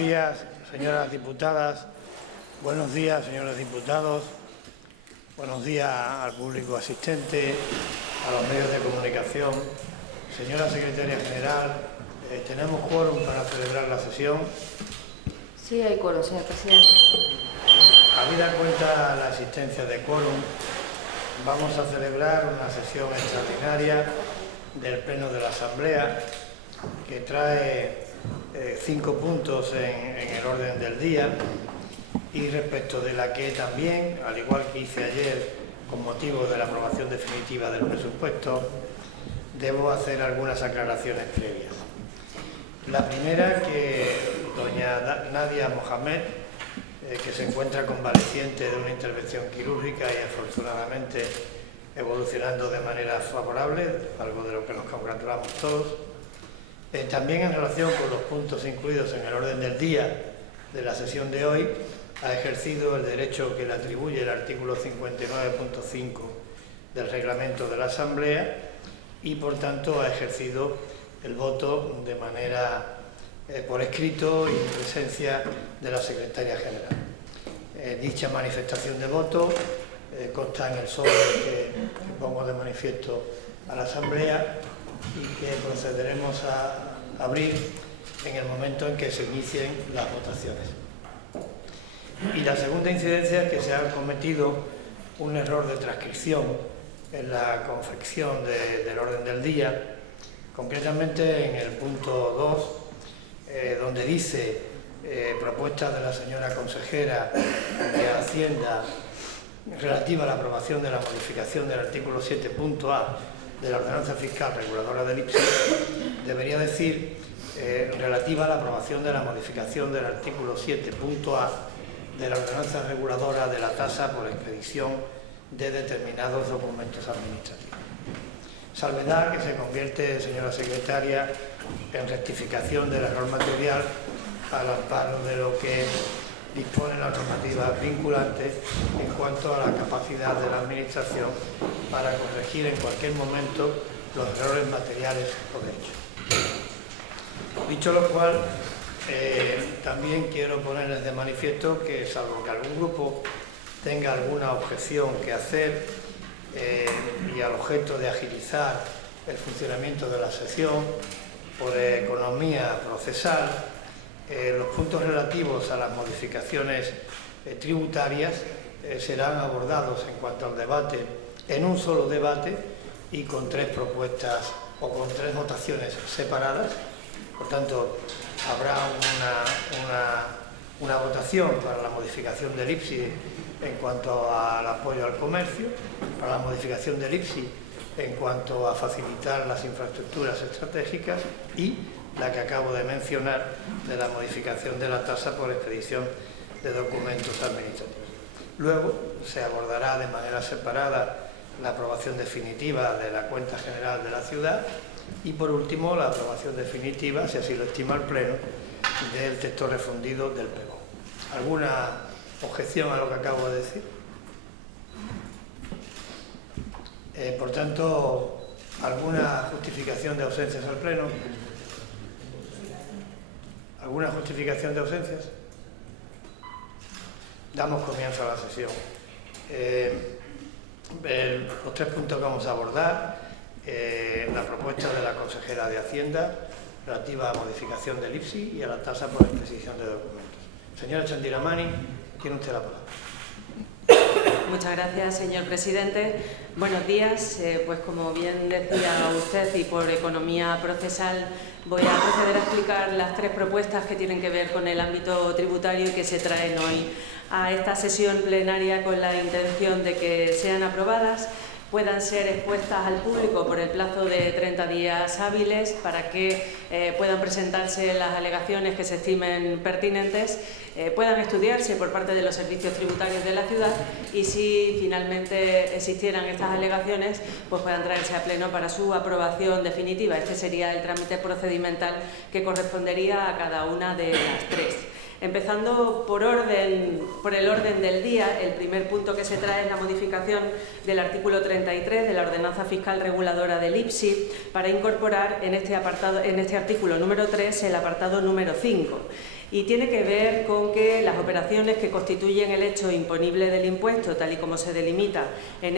días, señoras diputadas. Buenos días, señores diputados. Buenos días al público asistente, a los medios de comunicación. Señora Secretaria General, ¿tenemos quórum para celebrar la sesión? Sí, hay quórum, señor presidente. Habida cuenta la existencia de quórum, vamos a celebrar una sesión extraordinaria del Pleno de la Asamblea que trae 5 puntos en el orden del día y respecto de la que también, al igual que hice ayer con motivo de la aprobación definitiva del presupuesto, debo hacer algunas aclaraciones previas. La primera, que doña Nadia Mohamed, que se encuentra convaleciente de una intervención quirúrgica y afortunadamente evolucionando de manera favorable, algo de lo que nos congratulamos todos. También en relación con los puntos incluidos en el orden del día de la sesión de hoy, ha ejercido el derecho que le atribuye el artículo 59.5 del reglamento de la Asamblea y, por tanto, ha ejercido el voto de manera por escrito y en presencia de la Secretaria General. Dicha manifestación de voto consta en el sobre que pongo de manifiesto a la Asamblea y que procederemos a abrir en el momento en que se inicien las votaciones. Y la segunda incidencia es que se ha cometido un error de transcripción en la confección del orden del día, concretamente en el punto 2, donde dice propuesta de la señora consejera de Hacienda relativa a la aprobación de la modificación del artículo 7.a de la ordenanza fiscal reguladora del IPSI, debería decir relativa a la aprobación de la modificación del artículo 7.a de la ordenanza reguladora de la tasa por expedición de determinados documentos administrativos. Salvedad que se convierte, señora secretaria, en rectificación del error material al amparo de lo que dispone la normativa vinculante en cuanto a la capacidad de la Administración para corregir en cualquier momento los errores materiales o de hecho. Dicho lo cual, también quiero ponerles de manifiesto que, salvo que algún grupo tenga alguna objeción que hacer y al objeto de agilizar el funcionamiento de la sesión por economía procesal, los puntos relativos a las modificaciones tributarias serán abordados en cuanto al debate en un solo debate y con 3 propuestas o con 3 votaciones separadas. Por tanto, habrá una votación para la modificación del IPSI en cuanto al apoyo al comercio, para la modificación del IPSI en cuanto a facilitar las infraestructuras estratégicas y la que acabo de mencionar de la modificación de la tasa por expedición de documentos administrativos. Luego se abordará de manera separada la aprobación definitiva de la cuenta general de la ciudad y, por último, la aprobación definitiva, si así lo estima el Pleno, del texto refundido del PEGO. ¿Alguna objeción a lo que acabo de decir? Por tanto, ¿alguna justificación de ausencias al Pleno? ¿Alguna justificación de ausencias? Damos comienzo a la sesión. Los 3 puntos que vamos a abordar, la propuesta de la consejera de Hacienda relativa a modificación del IPSI y a la tasa por expedición de documentos. Señora Chandiramani, tiene usted la palabra. Muchas gracias, señor presidente. Buenos días. Pues como bien decía usted y por economía procesal, voy a proceder a explicar las 3 propuestas que tienen que ver con el ámbito tributario y que se traen hoy a esta sesión plenaria con la intención de que sean aprobadas, puedan ser expuestas al público por el plazo de 30 días hábiles para que puedan presentarse las alegaciones que se estimen pertinentes, puedan estudiarse por parte de los servicios tributarios de la ciudad y, si finalmente existieran estas alegaciones, pues puedan traerse a pleno para su aprobación definitiva. Este sería el trámite procedimental que correspondería a cada una de las 3. Empezando por el orden del día, el primer punto que se trae es la modificación del artículo 33 de la ordenanza fiscal reguladora del IPSI para incorporar en este artículo número 3 el apartado número 5. y tiene que ver con que las operaciones que constituyen el hecho imponible del impuesto, tal y como se delimita en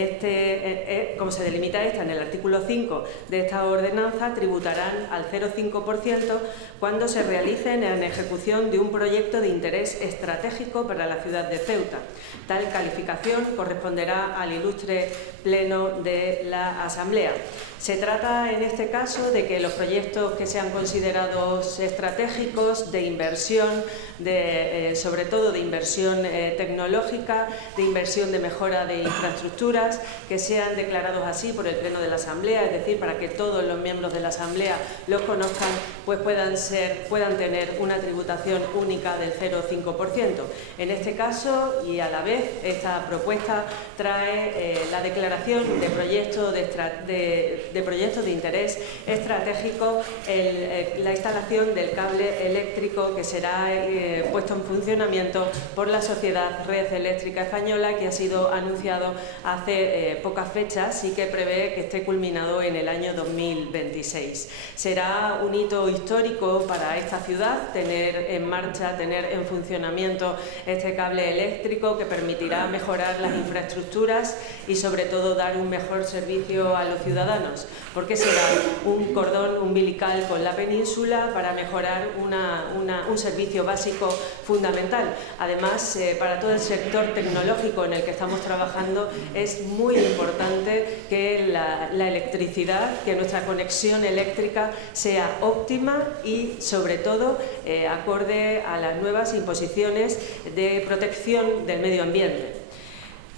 en el artículo 5 de esta ordenanza, tributarán al 0,5% cuando se realicen en ejecución de un proyecto de interés estratégico para la ciudad de Ceuta. Tal calificación corresponderá al ilustre Pleno de la Asamblea. Se trata en este caso de que los proyectos que sean considerados estratégicos de inversión, sobre todo de inversión tecnológica, de inversión de mejora de infraestructuras, que sean declarados así por el Pleno de la Asamblea, es decir, para que todos los miembros de la Asamblea los conozcan, pues puedan tener una tributación única del 0,5%. En este caso, y a la vez, esta propuesta trae la declaración de proyectos de interés estratégico, la instalación del cable eléctrico que será puesto en funcionamiento por la Sociedad Red Eléctrica Española, que ha sido anunciado hace pocas fechas y que prevé que esté culminado en el año 2026. Será un hito histórico para esta ciudad tener en marcha, tener en funcionamiento este cable eléctrico que permitirá mejorar las infraestructuras y sobre todo dar un mejor servicio a los ciudadanos, porque será un cordón umbilical con la península para mejorar un servicio básico fundamental. Además, para todo el sector tecnológico en el que estamos trabajando es muy importante que la electricidad, que nuestra conexión eléctrica sea óptima y sobre todo acorde a las nuevas imposiciones de protección del medio ambiente.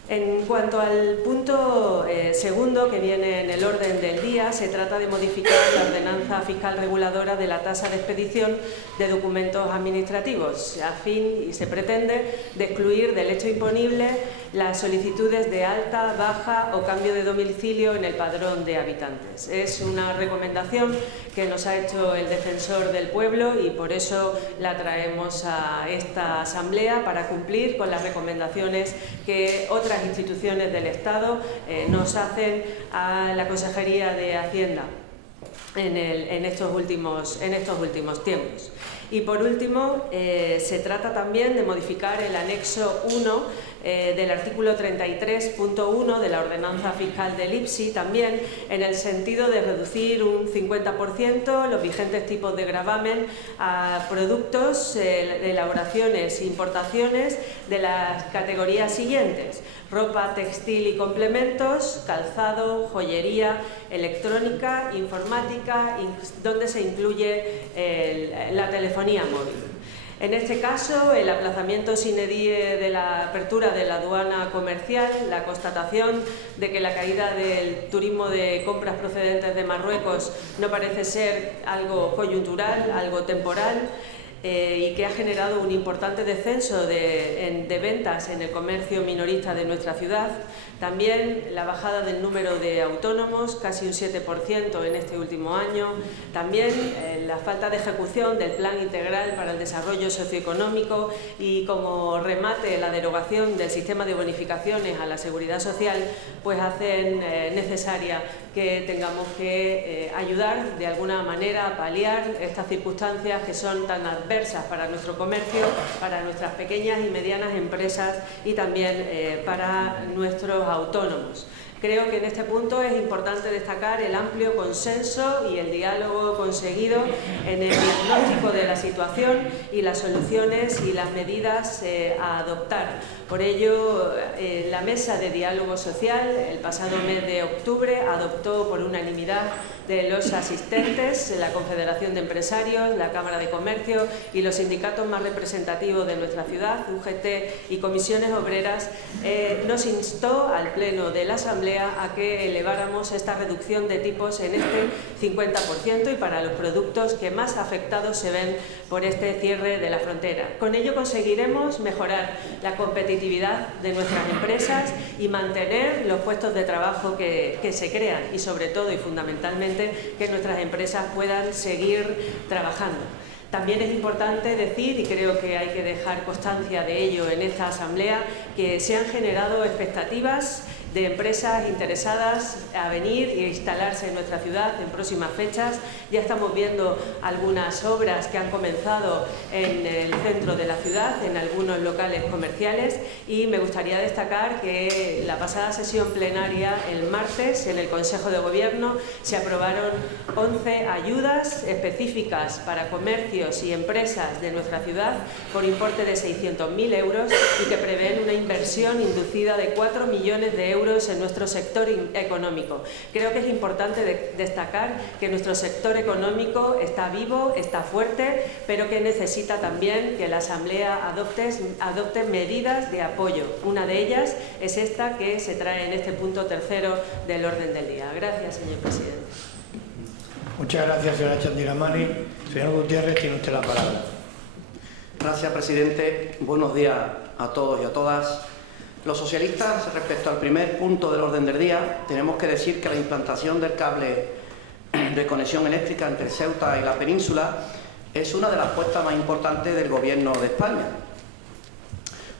En cuanto al punto segundo que viene en el orden del día, se trata de modificar la ordenanza fiscal reguladora de la tasa de expedición de documentos administrativos, a fin, y se pretende, de excluir del hecho imponible las solicitudes de alta, baja o cambio de domicilio en el padrón de habitantes. Es una recomendación que nos ha hecho el Defensor del Pueblo y por eso la traemos a esta Asamblea, para cumplir con las recomendaciones que otras instituciones del Estado nos hacen a la Consejería de Hacienda en estos últimos tiempos. Y por último, se trata también de modificar el anexo 1 del artículo 33.1 de la ordenanza fiscal del IPSI, también en el sentido de reducir un 50% los vigentes tipos de gravamen a productos, de elaboraciones e importaciones de las categorías siguientes: ropa, textil y complementos, calzado, joyería, electrónica, informática, donde se incluye la telefonía móvil. En este caso, el aplazamiento sine die de la apertura de la aduana comercial, la constatación de que la caída del turismo de compras procedentes de Marruecos no parece ser algo coyuntural, algo temporal, y que ha generado un importante descenso de ventas en el comercio minorista de nuestra ciudad. También la bajada del número de autónomos, casi un 7% en este último año. También la falta de ejecución del Plan Integral para el Desarrollo Socioeconómico y, como remate, la derogación del sistema de bonificaciones a la Seguridad Social, pues hacen necesaria que tengamos que ayudar de alguna manera a paliar estas circunstancias que son tan adversas para nuestro comercio, para nuestras pequeñas y medianas empresas y también para nuestros autónomos. Creo que en este punto es importante destacar el amplio consenso y el diálogo conseguido en el diagnóstico de la situación y las soluciones y las medidas a adoptar. Por ello, la Mesa de Diálogo Social, el pasado mes de octubre, adoptó por unanimidad de los asistentes, la Confederación de Empresarios, la Cámara de Comercio y los sindicatos más representativos de nuestra ciudad, UGT y comisiones obreras, nos instó al Pleno de la Asamblea a que eleváramos esta reducción de tipos en este 50% y para los productos que más afectados se ven por este cierre de la frontera. Con ello conseguiremos mejorar la competitividad de nuestras empresas y mantener los puestos de trabajo que se crean y, sobre todo y fundamentalmente, que nuestras empresas puedan seguir trabajando. También es importante decir, y creo que hay que dejar constancia de ello en esta Asamblea, que se han generado expectativas de empresas interesadas a venir e instalarse en nuestra ciudad en próximas fechas. Ya estamos viendo algunas obras que han comenzado en el centro de la ciudad, en algunos locales comerciales, y me gustaría destacar que la pasada sesión plenaria, el martes, en el Consejo de Gobierno, se aprobaron 11 ayudas específicas para comercios y empresas de nuestra ciudad por importe de 600.000 euros y que prevén una inversión inducida de 4 millones de euros en nuestro sector económico. Creo que es importante destacar que nuestro sector económico está vivo, está fuerte, pero que necesita también que la Asamblea adopte medidas de apoyo. Una de ellas es esta que se trae en este punto tercero del orden del día. Gracias, señor presidente. Muchas gracias, señora Chandina Mari. Señor Gutiérrez, tiene usted la palabra. Gracias, presidente. Buenos días a todos y a todas. Los socialistas, respecto al primer punto del orden del día, tenemos que decir que la implantación del cable de conexión eléctrica entre Ceuta y la península es una de las apuestas más importantes del Gobierno de España,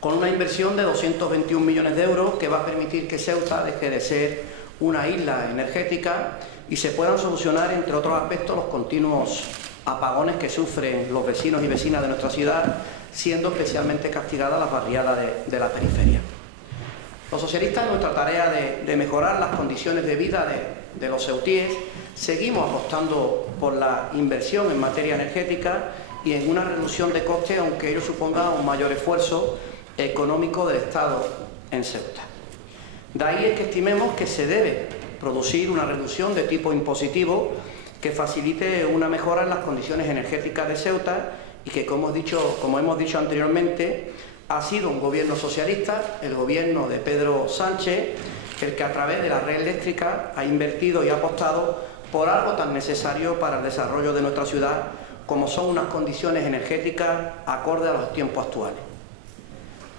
con una inversión de 221 millones de euros que va a permitir que Ceuta deje de ser una isla energética y se puedan solucionar, entre otros aspectos, los continuos apagones que sufren los vecinos y vecinas de nuestra ciudad, siendo especialmente castigadas las barriadas de la periferia. Los socialistas, en nuestra tarea de mejorar las condiciones de vida de los ceutíes, seguimos apostando por la inversión en materia energética y en una reducción de costes, aunque ello suponga un mayor esfuerzo económico del Estado en Ceuta. De ahí es que estimemos que se debe producir una reducción de tipo impositivo que facilite una mejora en las condiciones energéticas de Ceuta y que, como hemos dicho anteriormente, ha sido un gobierno socialista, el gobierno de Pedro Sánchez, el que a través de la red eléctrica ha invertido y ha apostado por algo tan necesario para el desarrollo de nuestra ciudad como son unas condiciones energéticas acorde a los tiempos actuales.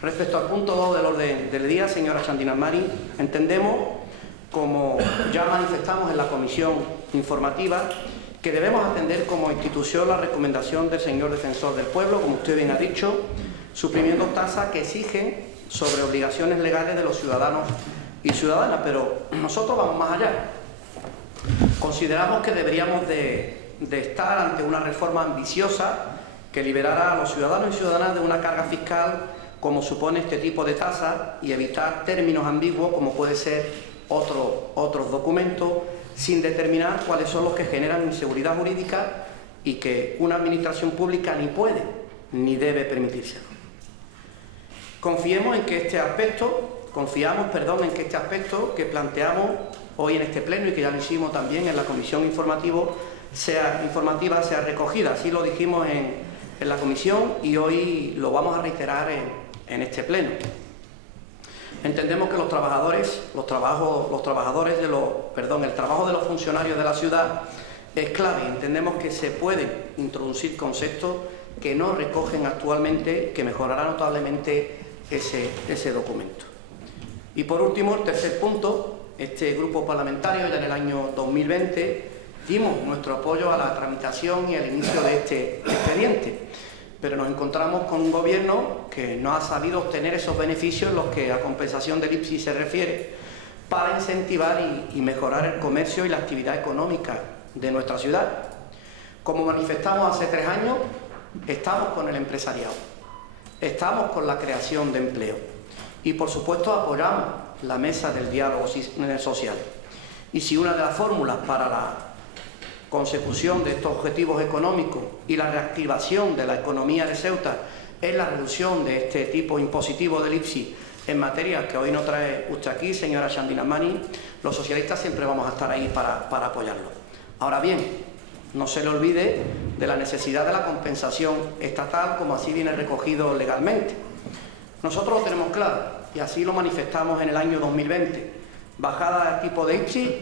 Respecto al punto 2 del orden del día, señora Chandina Mari, entendemos, como ya manifestamos en la comisión informativa, que debemos atender como institución la recomendación del señor Defensor del Pueblo, como usted bien ha dicho, suprimiendo tasas que exigen sobre obligaciones legales de los ciudadanos y ciudadanas, pero nosotros vamos más allá. Consideramos que deberíamos de estar ante una reforma ambiciosa que liberara a los ciudadanos y ciudadanas de una carga fiscal como supone este tipo de tasas y evitar términos ambiguos como puede ser otros documentos sin determinar cuáles son los que generan inseguridad jurídica y que una administración pública ni puede ni debe permitírselo. Confiamos en que este aspecto que planteamos hoy en este pleno y que ya lo hicimos también en la comisión informativa sea recogida. Así lo dijimos en la comisión y hoy lo vamos a reiterar en este pleno. Entendemos que el trabajo de los funcionarios de la ciudad es clave. Entendemos que se pueden introducir conceptos que no recogen actualmente, que mejorará notablemente ese documento. Y por último, el tercer punto, este grupo parlamentario ya en el año 2020 dimos nuestro apoyo a la tramitación y al inicio de este expediente, pero nos encontramos con un gobierno que no ha sabido obtener esos beneficios en los que a compensación del IPSI se refiere para incentivar y mejorar el comercio y la actividad económica de nuestra ciudad. Como manifestamos hace 3 años, estamos con el empresariado, estamos con la creación de empleo y, por supuesto, apoyamos la mesa del diálogo social. Y si una de las fórmulas para la consecución de estos objetivos económicos y la reactivación de la economía de Ceuta es la reducción de este tipo impositivo del IPSI en materia que hoy nos trae usted aquí, señora Chandina Mari, los socialistas siempre vamos a estar ahí para apoyarlo. Ahora bien, no se le olvide de la necesidad de la compensación estatal, como así viene recogido legalmente. Nosotros lo tenemos claro y así lo manifestamos en el año 2020. ¿Bajada del tipo de IPSI?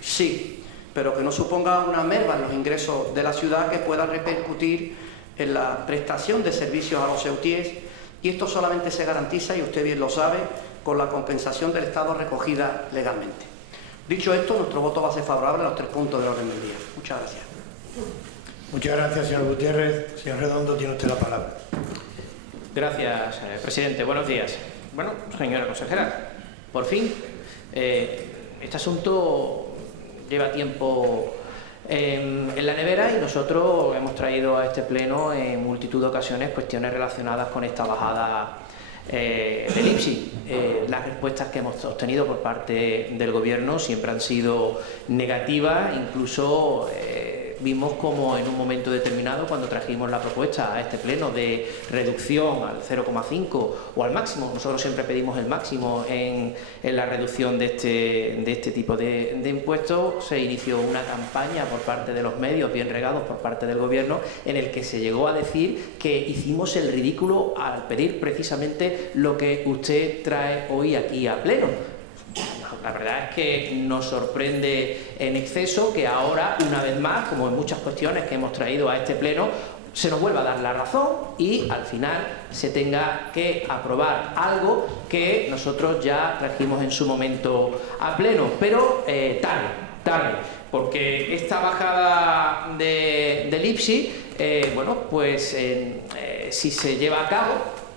Sí, pero que no suponga una merma en los ingresos de la ciudad que pueda repercutir en la prestación de servicios a los ceutíes, y esto solamente se garantiza, y usted bien lo sabe, con la compensación del Estado recogida legalmente. Dicho esto, nuestro voto va a ser favorable a los 3 puntos del orden del día. Muchas gracias. Muchas gracias, señor Gutiérrez. Señor Redondo, tiene usted la palabra. Gracias, presidente. Buenos días. Bueno, señora consejera, por fin Este asunto lleva tiempo en la nevera y nosotros hemos traído a este pleno en multitud de ocasiones cuestiones relacionadas con esta bajada del IPSI. Las respuestas que hemos obtenido por parte del Gobierno siempre han sido negativas, incluso vimos como en un momento determinado, cuando trajimos la propuesta a este pleno de reducción al 0,5 o al máximo, nosotros siempre pedimos el máximo en la reducción de este tipo de impuestos, se inició una campaña por parte de los medios, bien regados por parte del Gobierno, en el que se llegó a decir que hicimos el ridículo al pedir precisamente lo que usted trae hoy aquí a pleno. La verdad es que nos sorprende en exceso que ahora, una vez más, como en muchas cuestiones que hemos traído a este pleno, se nos vuelva a dar la razón y al final se tenga que aprobar algo que nosotros ya trajimos en su momento a pleno, pero tarde, porque esta bajada del IPSI, bueno, pues si se lleva a cabo,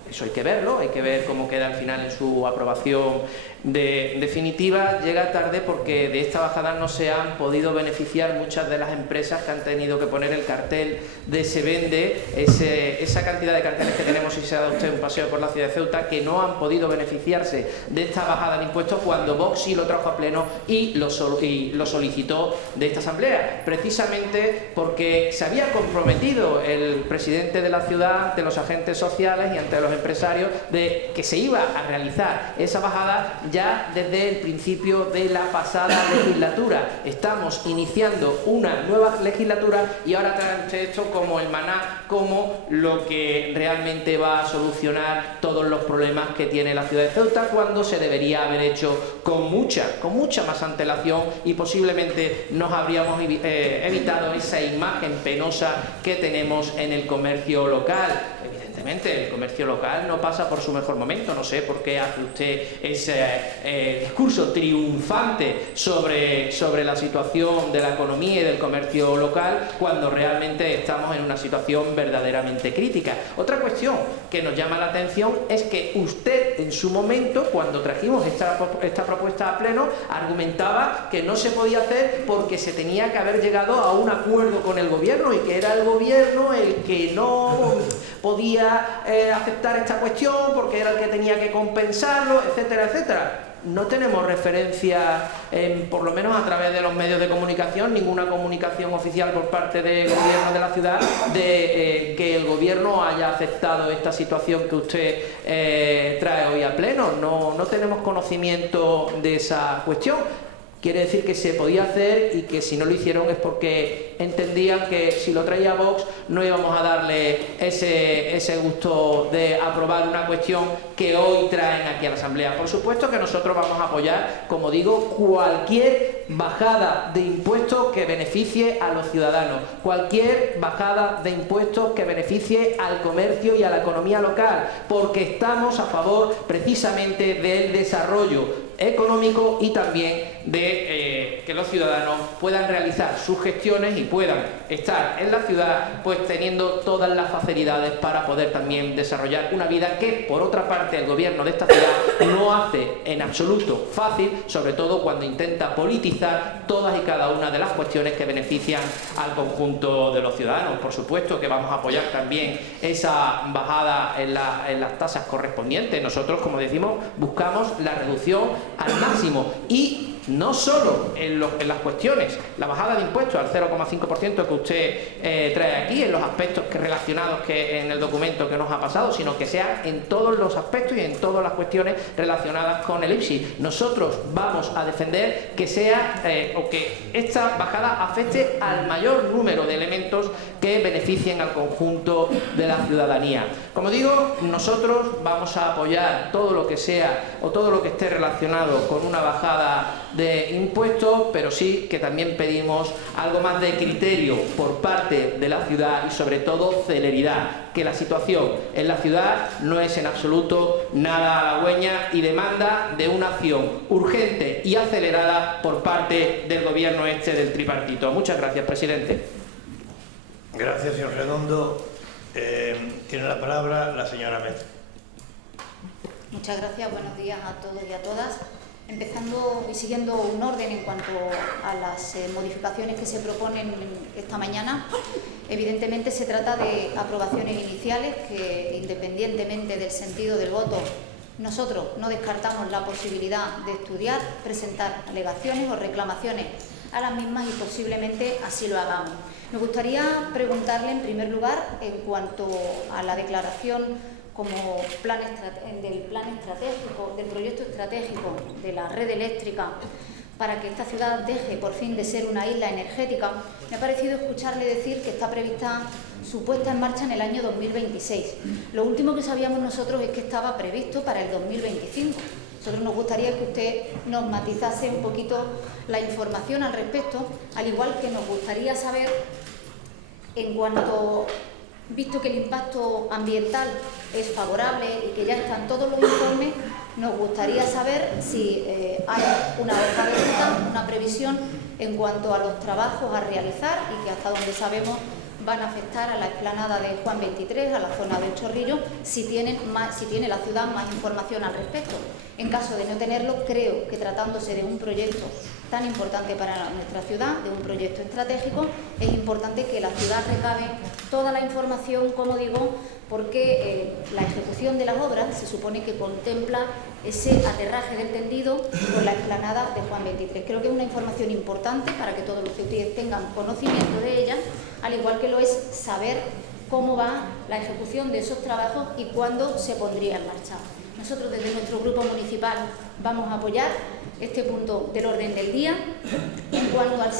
eso hay que verlo, hay que ver cómo queda al final en su aprobación definitiva, llega tarde porque de esta bajada no se han podido beneficiar muchas de las empresas que han tenido que poner el cartel de se vende, esa cantidad de carteles que tenemos, si se ha dado usted un paseo por la ciudad de Ceuta, que no han podido beneficiarse de esta bajada de impuestos cuando Vox sí lo trajo a pleno y lo solicitó de esta asamblea, precisamente porque se había comprometido el presidente de la ciudad ante los agentes sociales y ante los empresarios de que se iba a realizar esa bajada ya desde el principio de la pasada legislatura. Estamos iniciando una nueva legislatura y ahora traen ustedes esto como el maná, como lo que realmente va a solucionar todos los problemas que tiene la ciudad de Ceuta, cuando se debería haber hecho con mucha más antelación y posiblemente nos habríamos evitado esa imagen penosa que tenemos en el comercio local. Evidentemente, el comercio local no pasa por su mejor momento. No sé por qué hace usted ese discurso triunfante sobre la situación de la economía y del comercio local cuando realmente estamos en una situación verdaderamente crítica. Otra cuestión que nos llama la atención es que usted en su momento, cuando trajimos esta propuesta a pleno, argumentaba que no se podía hacer porque se tenía que haber llegado a un acuerdo con el Gobierno y que era el Gobierno el que no podía aceptar esta cuestión porque era el que tenía que compensarlo, etcétera, etcétera. No tenemos referencia, por lo menos a través de los medios de comunicación, ninguna comunicación oficial por parte del Gobierno de la ciudad de que el Gobierno haya aceptado esta situación que usted trae hoy a pleno. No tenemos conocimiento de esa cuestión. Quiere decir que se podía hacer y que si no lo hicieron es porque entendían que si lo traía Vox no íbamos a darle ese gusto de aprobar una cuestión que hoy traen aquí a la Asamblea. Por supuesto que nosotros vamos a apoyar, como digo, cualquier bajada de impuestos que beneficie a los ciudadanos, cualquier bajada de impuestos que beneficie al comercio y a la economía local, porque estamos a favor precisamente del desarrollo económico y también de que los ciudadanos puedan realizar sus gestiones y puedan estar en la ciudad pues teniendo todas las facilidades para poder también desarrollar una vida que por otra parte el Gobierno de esta ciudad no hace en absoluto fácil, sobre todo cuando intenta politizar todas y cada una de las cuestiones que benefician al conjunto de los ciudadanos. Por supuesto que vamos a apoyar también esa bajada en las tasas correspondientes. Nosotros, como decimos, buscamos la reducción al máximo y no solo en las cuestiones, la bajada de impuestos al 0,5% que usted trae aquí, en los aspectos relacionados que en el documento que nos ha pasado, sino que sea en todos los aspectos y en todas las cuestiones relacionadas con el IPSI. Nosotros vamos a defender que sea o que esta bajada afecte al mayor número de elementos que beneficien al conjunto de la ciudadanía. Como digo, nosotros vamos a apoyar todo lo que sea o todo lo que esté relacionado con una bajada de impuestos, pero sí que también pedimos algo más de criterio por parte de la ciudad y sobre todo celeridad, que la situación en la ciudad no es en absoluto nada halagüeña y demanda de una acción urgente y acelerada por parte del Gobierno del tripartito. Muchas gracias, presidente. Gracias, señor Redondo. Tiene la palabra la señora Met. Muchas gracias, buenos días a todos y a todas. Empezando y siguiendo un orden en cuanto a las modificaciones que se proponen esta mañana, evidentemente se trata de aprobaciones iniciales que, independientemente del sentido del voto, nosotros no descartamos la posibilidad de estudiar, presentar alegaciones o reclamaciones a las mismas y posiblemente así lo hagamos. Me gustaría preguntarle, en primer lugar, en cuanto a la declaración como del plan estratégico, del proyecto estratégico de la red eléctrica para que esta ciudad deje por fin de ser una isla energética. Me ha parecido escucharle decir que está prevista su puesta en marcha en el año 2026. Lo último que sabíamos nosotros es que estaba previsto para el 2025. Nosotros nos gustaría que usted nos matizase un poquito la información al respecto, al igual que nos gustaría saber, en cuanto, visto que el impacto ambiental es favorable y que ya están todos los informes, nos gustaría saber si hay una hoja de ruta, una previsión en cuanto a los trabajos a realizar y que hasta donde sabemos van a afectar a la explanada de Juan 23, a la zona del Chorrillo, si tiene la ciudad más información al respecto. En caso de no tenerlo, creo que tratándose de un proyecto tan importante para nuestra ciudad, de un proyecto estratégico, es importante que la ciudad recabe toda la información, como digo, porque la ejecución de las obras se supone que contempla ese aterraje del tendido por la explanada de Juan 23. Creo que es una información importante para que todos los ciudadanos tengan conocimiento de ella, al igual que lo es saber cómo va la ejecución de esos trabajos y cuándo se pondría en marcha. Nosotros desde nuestro grupo municipal vamos a apoyar este punto del orden del día. En cuanto al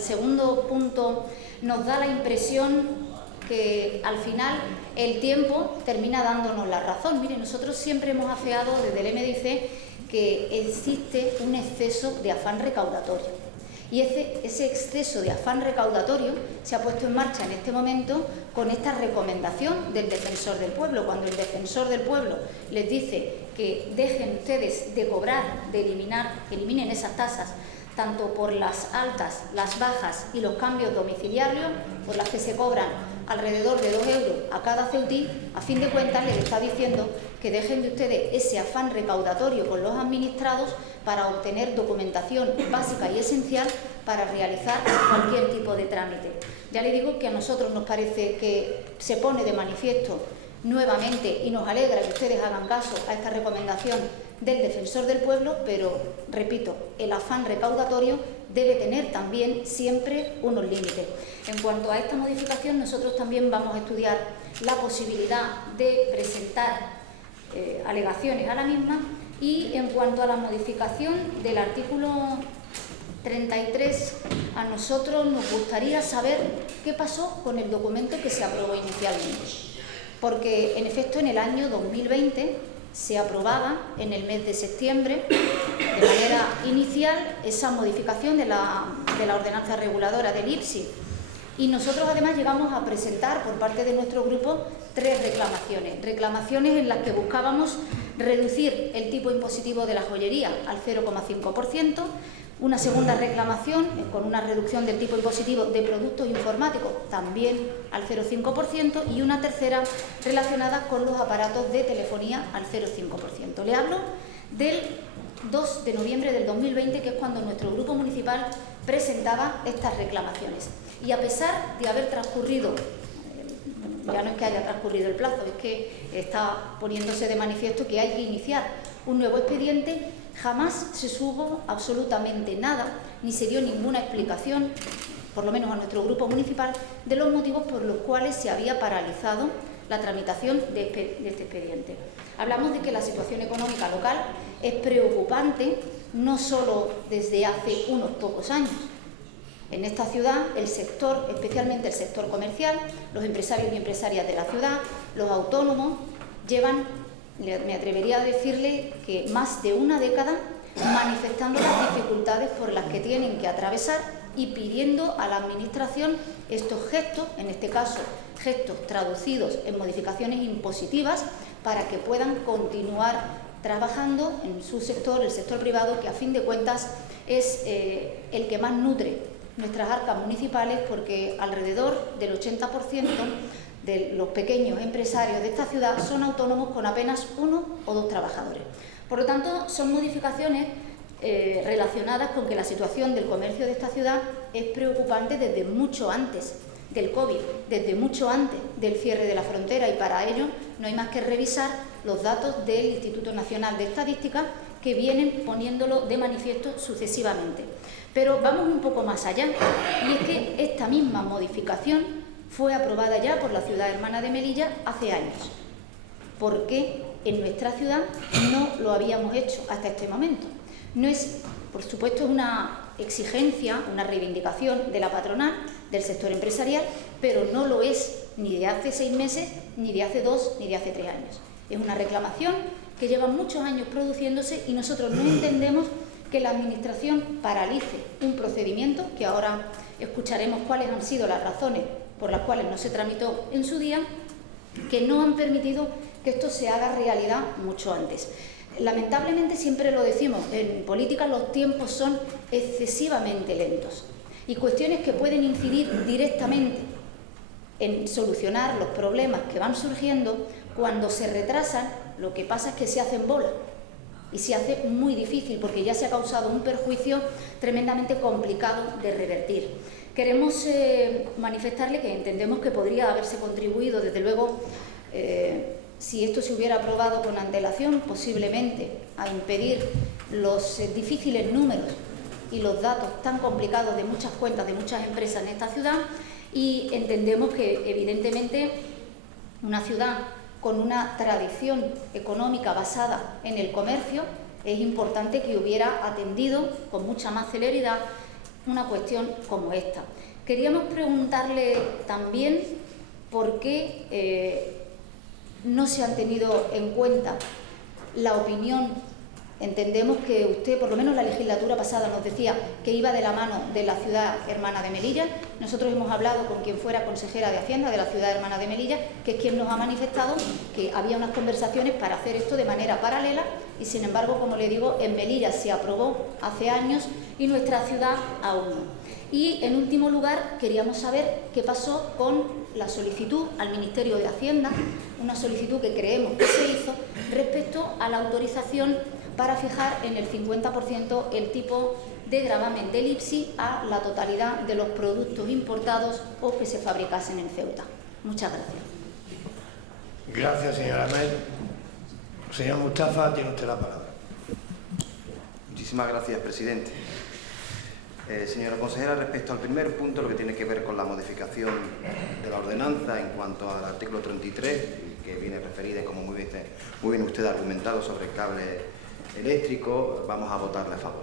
segundo punto, nos da la impresión que al final el tiempo termina dándonos la razón. Mire, nosotros siempre hemos afeado desde el MDIC que existe un exceso de afán recaudatorio. Y ese exceso de afán recaudatorio se ha puesto en marcha en este momento con esta recomendación del Defensor del Pueblo. Cuando el Defensor del Pueblo les dice que dejen ustedes de cobrar, de eliminen esas tasas, tanto por las altas, las bajas y los cambios domiciliarios, por las que se cobran alrededor de 2 euros a cada ceutí, a fin de cuentas les está diciendo que dejen de ustedes ese afán recaudatorio con los administrados para obtener documentación básica y esencial para realizar cualquier tipo de trámite. Ya le digo que a nosotros nos parece que se pone de manifiesto nuevamente y nos alegra que ustedes hagan caso a esta recomendación del Defensor del Pueblo, pero, repito, el afán recaudatorio debe tener también siempre unos límites. En cuanto a esta modificación, nosotros también vamos a estudiar la posibilidad de presentar alegaciones a la misma, y en cuanto a la modificación del artículo 33, a nosotros nos gustaría saber qué pasó con el documento que se aprobó inicialmente. Porque, en efecto, en el año 2020 se aprobaba en el mes de septiembre, de manera inicial, esa modificación de la ordenanza reguladora del IPSI. Y nosotros, además, llegamos a presentar por parte de nuestro grupo 3 reclamaciones en las que buscábamos reducir el tipo impositivo de la joyería al 0,5%, una segunda reclamación con una reducción del tipo impositivo de productos informáticos también al 0,5% y una tercera relacionada con los aparatos de telefonía al 0,5%. Le hablo del 2 de noviembre del 2020, que es cuando nuestro grupo municipal presentaba estas reclamaciones. Y a pesar de haber transcurrido, ya no es que haya transcurrido el plazo, es que está poniéndose de manifiesto que hay que iniciar un nuevo expediente, jamás se supo absolutamente nada, ni se dio ninguna explicación, por lo menos a nuestro grupo municipal, de los motivos por los cuales se había paralizado la tramitación de este expediente. Hablamos de que la situación económica local es preocupante, no solo desde hace unos pocos años. En esta ciudad, el sector, especialmente el sector comercial, los empresarios y empresarias de la ciudad, los autónomos, llevan, me atrevería a decirle, que más de una década manifestando las dificultades por las que tienen que atravesar y pidiendo a la Administración estos gestos, en este caso gestos traducidos en modificaciones impositivas, para que puedan continuar trabajando en su sector, el sector privado, que a fin de cuentas es el que más nutre nuestras arcas municipales, porque alrededor del 80% de los pequeños empresarios de esta ciudad son autónomos con apenas 1 o 2 trabajadores. Por lo tanto, son modificaciones relacionadas con que la situación del comercio de esta ciudad es preocupante desde mucho antes del COVID, desde mucho antes del cierre de la frontera, y para ello no hay más que revisar los datos del Instituto Nacional de Estadística, que vienen poniéndolo de manifiesto sucesivamente. Pero vamos un poco más allá, y es que esta misma modificación fue aprobada ya por la ciudad hermana de Melilla hace años. ¿Por qué en nuestra ciudad no lo habíamos hecho hasta este momento? No es, por supuesto, una exigencia, una reivindicación de la patronal, del sector empresarial, pero no lo es ni de hace 6 meses, ni de hace 2, ni de hace 3 años. Es una reclamación que lleva muchos años produciéndose, y nosotros no entendemos que la Administración paralice un procedimiento, que ahora escucharemos cuáles han sido las razones por las cuales no se tramitó en su día, que no han permitido que esto se haga realidad mucho antes. Lamentablemente, siempre lo decimos, en política los tiempos son excesivamente lentos, y cuestiones que pueden incidir directamente en solucionar los problemas que van surgiendo, cuando se retrasan, lo que pasa es que se hacen bola y se hace muy difícil, porque ya se ha causado un perjuicio tremendamente complicado de revertir. Queremos manifestarle que entendemos que podría haberse contribuido, desde luego, si esto se hubiera aprobado con antelación, posiblemente a impedir los difíciles números y los datos tan complicados de muchas cuentas de muchas empresas en esta ciudad, y entendemos que, evidentemente, una ciudad con una tradición económica basada en el comercio, es importante que hubiera atendido con mucha más celeridad una cuestión como esta. Queríamos preguntarle también por qué no se han tenido en cuenta la opinión. Entendemos que usted, por lo menos la legislatura pasada, nos decía que iba de la mano de la ciudad hermana de Melilla. Nosotros hemos hablado con quien fuera consejera de Hacienda de la ciudad hermana de Melilla, que es quien nos ha manifestado que había unas conversaciones para hacer esto de manera paralela, y sin embargo, como le digo, en Melilla se aprobó hace años y nuestra ciudad aún no. Y, en último lugar, queríamos saber qué pasó con la solicitud al Ministerio de Hacienda, una solicitud que creemos que se hizo respecto a la autorización para fijar en el 50% el tipo de gravamen del IPSI a la totalidad de los productos importados o que se fabricasen en Ceuta. Muchas gracias. Gracias, señora Mel. Señor Mustafa, tiene usted la palabra. Muchísimas gracias, presidente. Señora consejera, respecto al primer punto, lo que tiene que ver con la modificación de la ordenanza en cuanto al artículo 33, que viene referida, como muy bien usted ha argumentado, sobre el cable eléctrico, vamos a votarle a favor.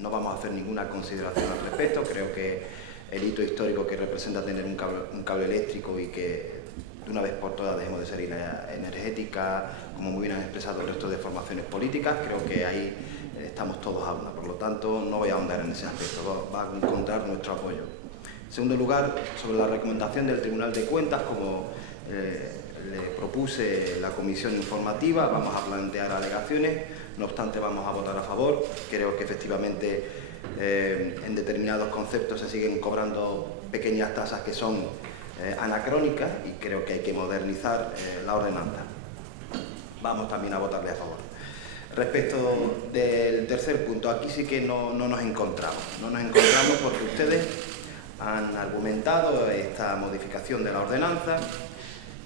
No vamos a hacer ninguna consideración al respecto. Creo que el hito histórico que representa tener un cable eléctrico, y que de una vez por todas dejemos de ser energética, como muy bien han expresado el resto de formaciones políticas, creo que ahí estamos todos a una. Por lo tanto, no voy a ahondar en ese aspecto, va a encontrar nuestro apoyo. En segundo lugar, sobre la recomendación del Tribunal de Cuentas, como le propuse la comisión informativa, vamos a plantear alegaciones. No obstante, vamos a votar a favor. Creo que efectivamente en determinados conceptos se siguen cobrando pequeñas tasas que son anacrónicas, y creo que hay que modernizar la ordenanza. Vamos también a votarle a favor. Respecto del tercer punto, aquí sí que no nos encontramos. No nos encontramos porque ustedes han argumentado esta modificación de la ordenanza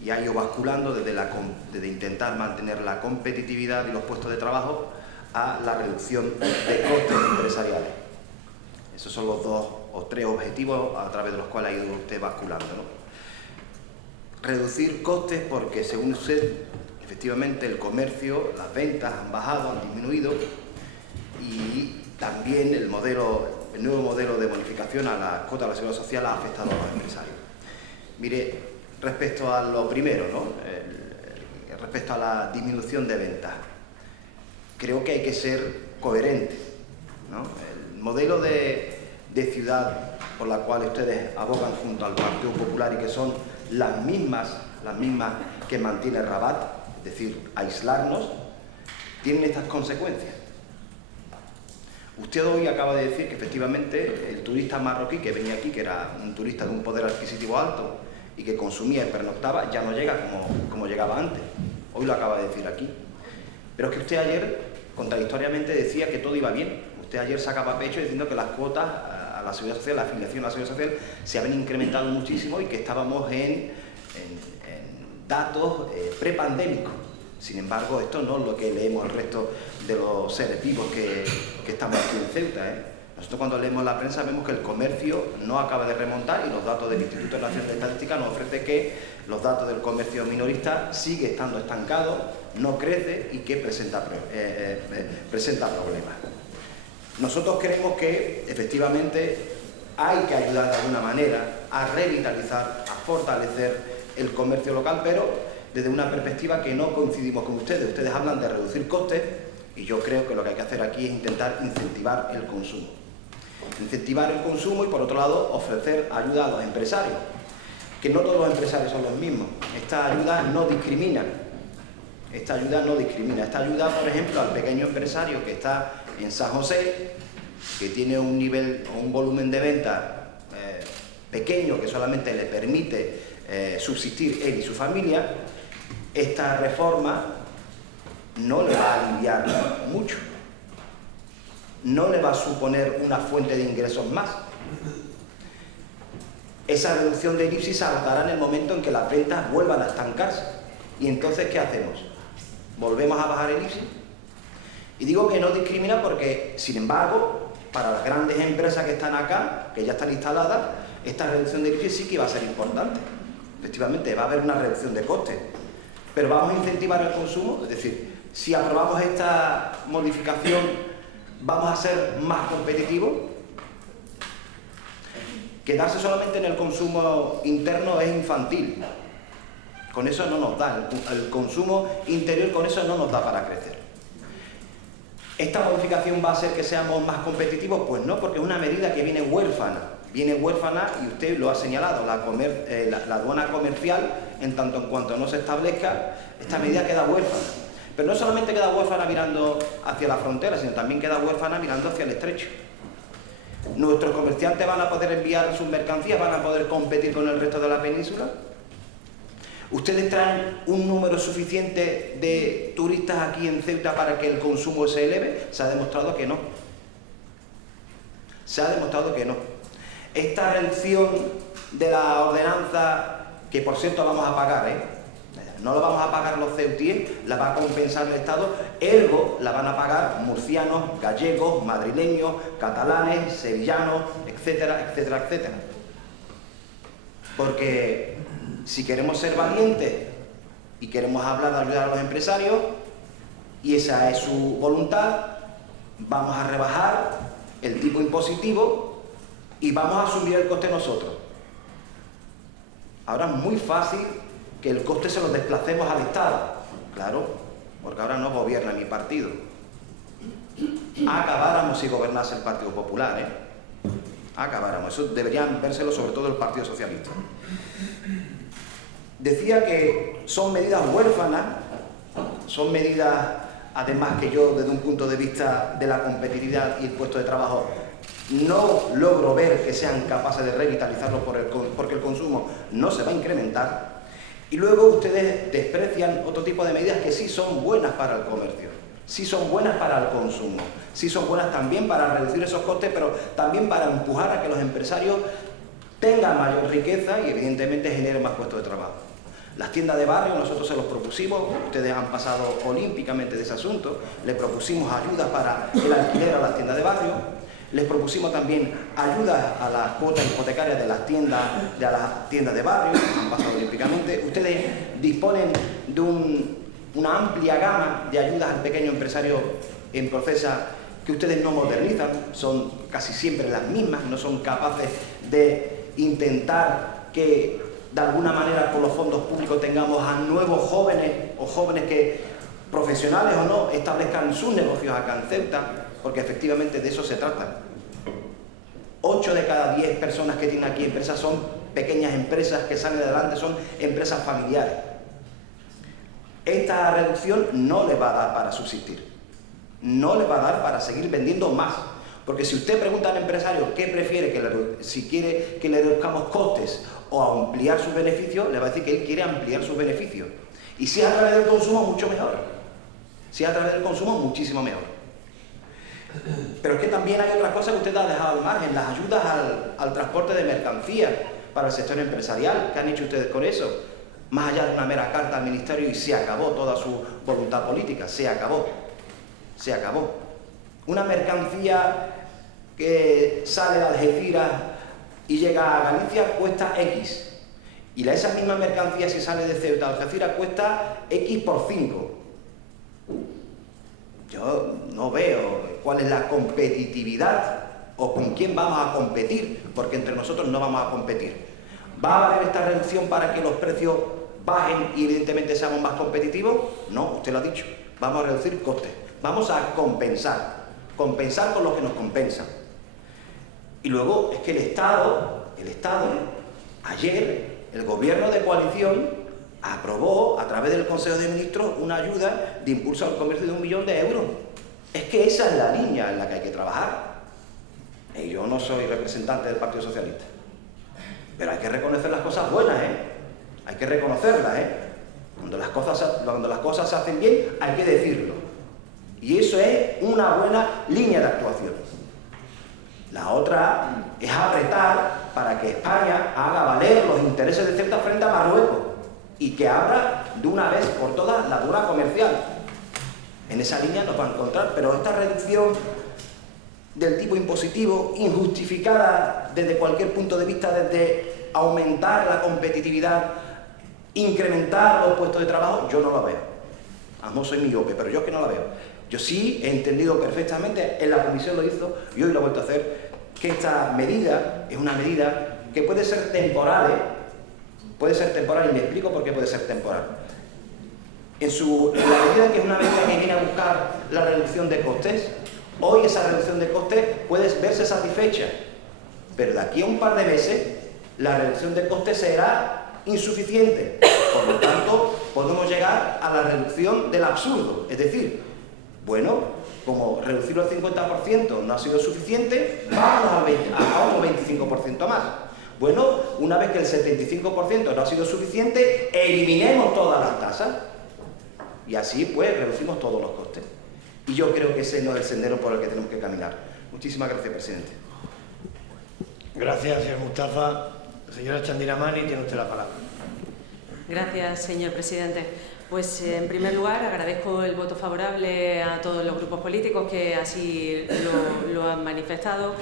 y ha ido basculando desde intentar mantener la competitividad y los puestos de trabajo a la reducción de costes empresariales. Esos son los 2 o 3 objetivos a través de los cuales ha ido usted basculando, ¿no? Reducir costes porque, según usted, efectivamente el comercio, las ventas han bajado, han disminuido, y también el nuevo modelo de bonificación a la cuota de la seguridad social ha afectado a los empresarios. Mire, respecto a lo primero, ¿no? Respecto a la disminución de ventas, creo que hay que ser coherente, ¿no? El modelo de ciudad por la cual ustedes abogan junto al Partido Popular, y que son las mismas que mantiene Rabat, es decir, aislarnos, tienen estas consecuencias. Usted hoy acaba de decir que efectivamente el turista marroquí que venía aquí, que era un turista de un poder adquisitivo alto y que consumía y pernoctaba, ya no llega como llegaba antes. Hoy lo acaba de decir aquí. Pero es que usted ayer, contradictoriamente, decía que todo iba bien. Usted ayer sacaba pecho diciendo que las cuotas a la Seguridad Social, la afiliación a la Seguridad Social, se habían incrementado muchísimo y que estábamos en datos prepandémicos. Sin embargo, esto no es lo que leemos el resto de los seres vivos que estamos aquí en Ceuta, ¿eh? Nosotros cuando leemos la prensa vemos que el comercio no acaba de remontar y los datos del Instituto Nacional de Estadística nos ofrece que los datos del comercio minorista sigue estando estancado, no crece y que presenta problemas. Nosotros creemos que efectivamente hay que ayudar de alguna manera a revitalizar, a fortalecer el comercio local, pero desde una perspectiva que no coincidimos con ustedes. Ustedes hablan de reducir costes y yo creo que lo que hay que hacer aquí es intentar incentivar el consumo. Incentivar el consumo y, por otro lado, ofrecer ayuda a los empresarios, que no todos los empresarios son los mismos. Esta ayuda no discrimina. Esta ayuda no discrimina. Esta ayuda, por ejemplo, al pequeño empresario que está en San José, que tiene un nivel o un volumen de venta pequeño que solamente le permite subsistir él y su familia, esta reforma no le va a aliviar mucho. No le va a suponer una fuente de ingresos más. Esa reducción de IPSI se adoptará en el momento en que las ventas vuelvan a estancarse. Y entonces, ¿qué hacemos? ¿Volvemos a bajar el IPSI? Y digo que no discrimina porque, sin embargo, para las grandes empresas que están acá, que ya están instaladas, esta reducción de IPSI sí que va a ser importante. Efectivamente, va a haber una reducción de costes. Pero ¿vamos a incentivar el consumo? Es decir, si aprobamos esta modificación, ¿vamos a ser más competitivos? Quedarse solamente en el consumo interno es infantil. Con eso no nos da, el consumo interior con eso no nos da para crecer. ¿Esta modificación va a hacer que seamos más competitivos? Pues no, porque es una medida que viene huérfana. Viene huérfana, y usted lo ha señalado, la aduana comercial, en tanto en cuanto no se establezca, esta medida queda huérfana. Pero no solamente queda huérfana mirando hacia la frontera, sino también queda huérfana mirando hacia el estrecho. ¿Nuestros comerciantes van a poder enviar sus mercancías, van a poder competir con el resto de la península? ¿Ustedes traen un número suficiente de turistas aquí en Ceuta para que el consumo se eleve? Se ha demostrado que no. Se ha demostrado que no. Esta reducción de la ordenanza, que por cierto vamos a pagar, no la vamos a pagar los ceutíes, la va a compensar el Estado, ergo la van a pagar murcianos, gallegos, madrileños, catalanes, sevillanos, etcétera, etcétera, etcétera. Porque si queremos ser valientes y queremos hablar de ayudar a los empresarios, y esa es su voluntad, vamos a rebajar el tipo impositivo y vamos a asumir el coste nosotros. Ahora es muy fácil que el coste se lo desplacemos al Estado. Claro, porque ahora no gobierna mi partido. Acabáramos si gobernase el Partido Popular, Acabáramos. Eso deberían vérselo sobre todo el Partido Socialista. Decía que son medidas huérfanas, son medidas, además, que yo desde un punto de vista de la competitividad y el puesto de trabajo no logro ver que sean capaces de revitalizarlo porque el consumo no se va a incrementar. Y luego ustedes desprecian otro tipo de medidas que sí son buenas para el comercio, sí son buenas para el consumo, sí son buenas también para reducir esos costes, pero también para empujar a que los empresarios tengan mayor riqueza y evidentemente generen más puestos de trabajo. Las tiendas de barrio, nosotros se los propusimos, ustedes han pasado olímpicamente de ese asunto, les propusimos ayudas para el alquiler a las tiendas de barrio, les propusimos también ayudas a las cuotas hipotecarias de las tiendas de barrio, han pasado olímpicamente. Ustedes disponen de una amplia gama de ayudas al pequeño empresario en Procesa que ustedes no modernizan, son casi siempre las mismas, no son capaces de intentar que de alguna manera con los fondos públicos tengamos a nuevos jóvenes o jóvenes que, profesionales o no, establezcan sus negocios acá en Ceuta, porque efectivamente de eso se trata. 8 de cada 10 personas que tienen aquí empresas son pequeñas empresas que salen adelante, son empresas familiares. Esta reducción no le va a dar para subsistir, no le va a dar para seguir vendiendo más, porque si usted pregunta al empresario qué prefiere, si quiere que le reduzcamos costes o ampliar sus beneficios, le va a decir que él quiere ampliar sus beneficios. Y si es a través del consumo, mucho mejor. Si es a través del consumo, muchísimo mejor. Pero es que también hay otras cosas que usted ha dejado al margen, las ayudas al transporte de mercancías para el sector empresarial. ¿Qué han hecho ustedes con eso? Más allá de una mera carta al Ministerio y se acabó toda su voluntad política, se acabó. Se acabó. Una mercancía que sale de Algeciras y llega a Galicia cuesta X. Y esa misma mercancía, si sale de Ceuta a Algeciras, cuesta X por 5. Yo no veo cuál es la competitividad o con quién vamos a competir, porque entre nosotros no vamos a competir. ¿Va a haber esta reducción para que los precios bajen y evidentemente seamos más competitivos? No, usted lo ha dicho. Vamos a reducir costes. Vamos a compensar con lo que nos compensa. Y luego es que el Estado, ayer, el Gobierno de coalición aprobó a través del Consejo de Ministros una ayuda de impulso al comercio de 1 millón de euros. Es que esa es la línea en la que hay que trabajar. Y yo no soy representante del Partido Socialista, pero hay que reconocer las cosas buenas, hay que reconocerlas, Cuando las cosas se hacen bien, hay que decirlo. Y eso es una buena línea de actuación. La otra es apretar para que España haga valer los intereses de Ceuta frente a Marruecos y que abra de una vez por todas la aduana comercial. En esa línea nos va a encontrar, pero esta reducción del tipo impositivo, injustificada desde cualquier punto de vista, desde aumentar la competitividad, incrementar los puestos de trabajo, yo no la veo. No soy miope, pero yo es que no la veo. Yo sí he entendido perfectamente, en la comisión lo hizo y hoy lo he vuelto a hacer, que esta medida es una medida que puede ser temporal, puede ser temporal, y me explico por qué puede ser temporal. En la medida que es una medida que viene a buscar la reducción de costes, hoy esa reducción de costes puede verse satisfecha, pero de aquí a un par de meses la reducción de costes será insuficiente. Por lo tanto, podemos llegar a la reducción del absurdo. Es decir, bueno, como reducirlo al 50% no ha sido suficiente, vamos a un 25% más. Bueno, una vez que el 75% no ha sido suficiente, eliminemos todas las tasas y así pues reducimos todos los costes. Y yo creo que ese no es el sendero por el que tenemos que caminar. Muchísimas gracias, presidente. Gracias, señor Mustafa. Señora Chandiramani, tiene usted la palabra. Gracias, señor presidente. Pues en primer lugar agradezco el voto favorable a todos los grupos políticos que así lo han manifestado.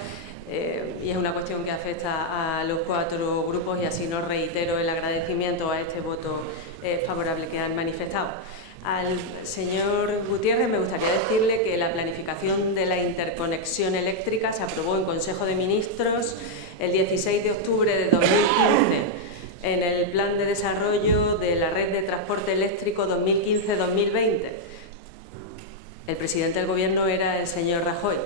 Y es una cuestión que afecta a los 4 grupos y así no reitero el agradecimiento a este voto favorable que han manifestado. Al señor Gutiérrez me gustaría decirle que la planificación de la interconexión eléctrica se aprobó en Consejo de Ministros el 16 de octubre de 2015 en el Plan de Desarrollo de la Red de Transporte Eléctrico 2015-2020. El presidente del Gobierno era el señor Rajoy.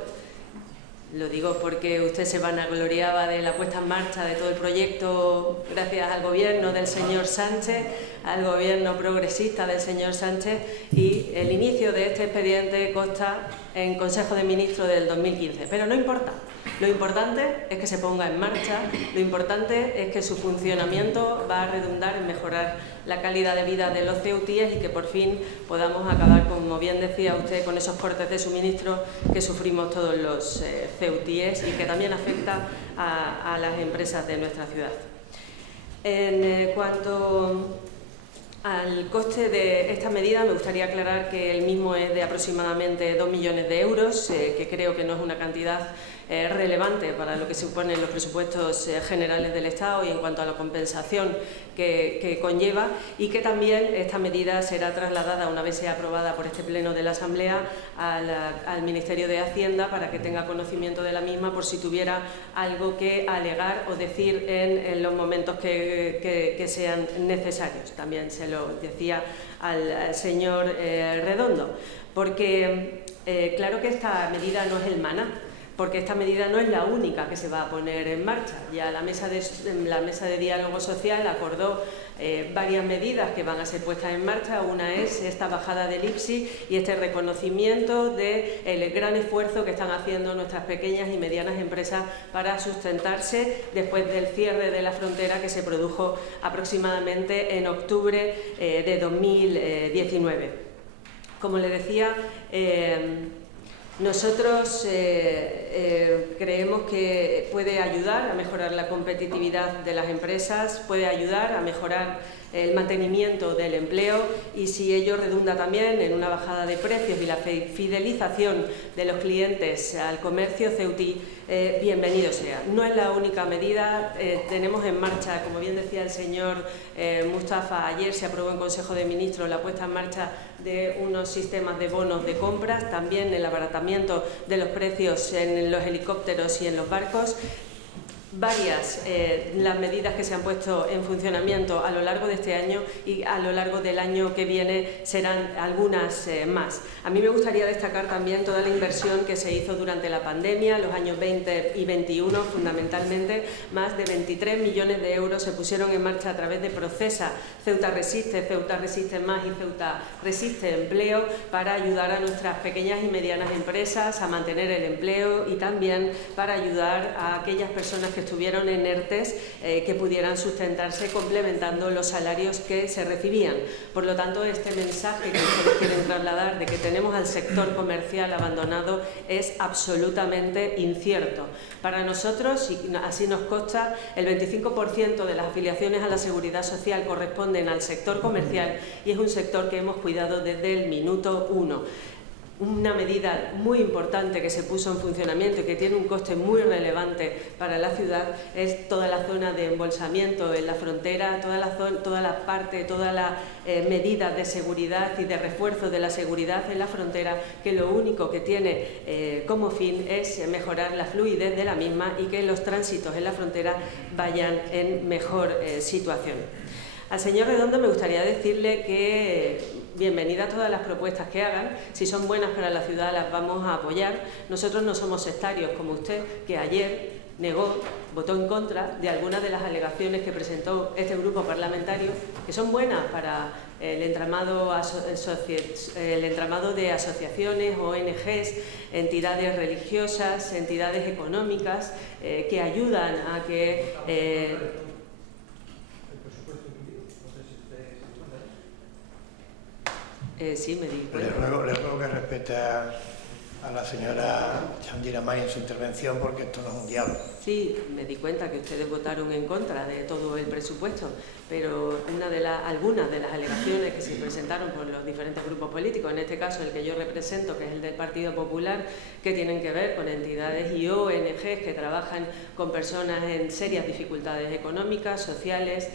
Lo digo porque usted se vanagloriaba de la puesta en marcha de todo el proyecto gracias al gobierno del señor Sánchez, al gobierno progresista del señor Sánchez, y el inicio de este expediente consta en Consejo de Ministros del 2015. Pero no importa. Lo importante es que se ponga en marcha, lo importante es que su funcionamiento va a redundar en mejorar la calidad de vida de los ceutíes y que por fin podamos acabar, como bien decía usted, con esos cortes de suministro que sufrimos todos los ceutíes y que también afecta a las empresas de nuestra ciudad. En cuanto al coste de esta medida, me gustaría aclarar que el mismo es de aproximadamente 2 millones de euros, que creo que no es una cantidad relevante para lo que suponen los presupuestos generales del Estado y en cuanto a la compensación que conlleva, y que también esta medida será trasladada, una vez sea aprobada por este Pleno de la Asamblea, al Ministerio de Hacienda para que tenga conocimiento de la misma por si tuviera algo que alegar o decir en los momentos que sean necesarios. También se lo decía al señor Redondo, porque claro que esta medida no es el maná, porque esta medida no es la única que se va a poner en marcha. Ya la mesa de diálogo social acordó varias medidas que van a ser puestas en marcha. Una es esta bajada del IPSI y este reconocimiento del gran esfuerzo que están haciendo nuestras pequeñas y medianas empresas para sustentarse después del cierre de la frontera que se produjo aproximadamente en octubre de 2019. Como le decía, nosotros creemos que puede ayudar a mejorar la competitividad de las empresas, puede ayudar a mejorar el mantenimiento del empleo y si ello redunda también en una bajada de precios y la fidelización de los clientes al comercio ceutí, bienvenido sea. No es la única medida, tenemos en marcha, como bien decía el señor Mustafa, ayer se aprobó en Consejo de Ministros la puesta en marcha de unos sistemas de bonos de compras, también el abaratamiento de los precios en los helicópteros y en los barcos. Varias las medidas que se han puesto en funcionamiento a lo largo de este año y a lo largo del año que viene serán algunas más. A mí me gustaría destacar también toda la inversión que se hizo durante la pandemia, los años 20 y 21 fundamentalmente, más de 23 millones de euros se pusieron en marcha a través de Procesa, Ceuta Resiste Más y Ceuta Resiste Empleo para ayudar a nuestras pequeñas y medianas empresas a mantener el empleo y también para ayudar a aquellas personas que estuvieron en ERTES que pudieran sustentarse complementando los salarios que se recibían. Por lo tanto, este mensaje que ustedes quieren trasladar de que tenemos al sector comercial abandonado es absolutamente incierto. Para nosotros, y así nos consta, el 25% de las afiliaciones a la Seguridad Social corresponden al sector comercial y es un sector que hemos cuidado desde el minuto 1. Una medida muy importante que se puso en funcionamiento y que tiene un coste muy relevante para la ciudad es toda la zona de embolsamiento en la frontera, todas las medidas de seguridad y de refuerzo de la seguridad en la frontera, que lo único que tiene como fin es mejorar la fluidez de la misma y que los tránsitos en la frontera vayan en mejor situación. Al señor Redondo me gustaría decirle que bienvenida a todas las propuestas que hagan, si son buenas para la ciudad las vamos a apoyar. Nosotros no somos sectarios como usted, que ayer votó en contra de algunas de las alegaciones que presentó este grupo parlamentario, que son buenas para el entramado de asociaciones, ONGs, entidades religiosas, entidades económicas, que ayudan a que... sí, me di cuenta. Le ruego que respete a la señora Yandira May en su intervención, porque esto no es un diálogo. Sí, me di cuenta que ustedes votaron en contra de todo el presupuesto, pero algunas de las alegaciones que se presentaron por los diferentes grupos políticos, en este caso el que yo represento, que es el del Partido Popular, que tienen que ver con entidades y ONGs que trabajan con personas en serias dificultades económicas, sociales,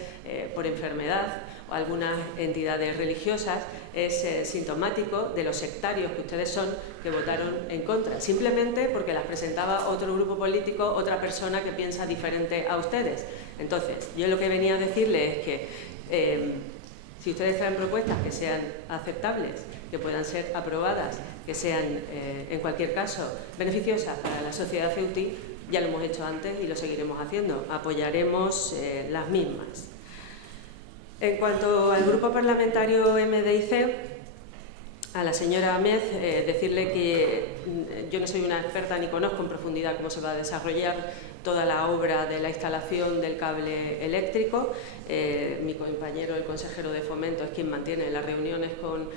por enfermedad, o algunas entidades religiosas, es sintomático de los sectarios que ustedes son, que votaron en contra, simplemente porque las presentaba otro grupo político, otra persona que piensa diferente a ustedes. Entonces, yo lo que venía a decirles es que si ustedes traen propuestas que sean aceptables, que puedan ser aprobadas, que sean, en cualquier caso, beneficiosas para la sociedad ceutí, ya lo hemos hecho antes y lo seguiremos haciendo, apoyaremos las mismas. En cuanto al grupo parlamentario MDIC, a la señora Améz, decirle que yo no soy una experta ni conozco en profundidad cómo se va a desarrollar toda la obra de la instalación del cable eléctrico. Mi compañero, el consejero de Fomento, es quien mantiene las reuniones con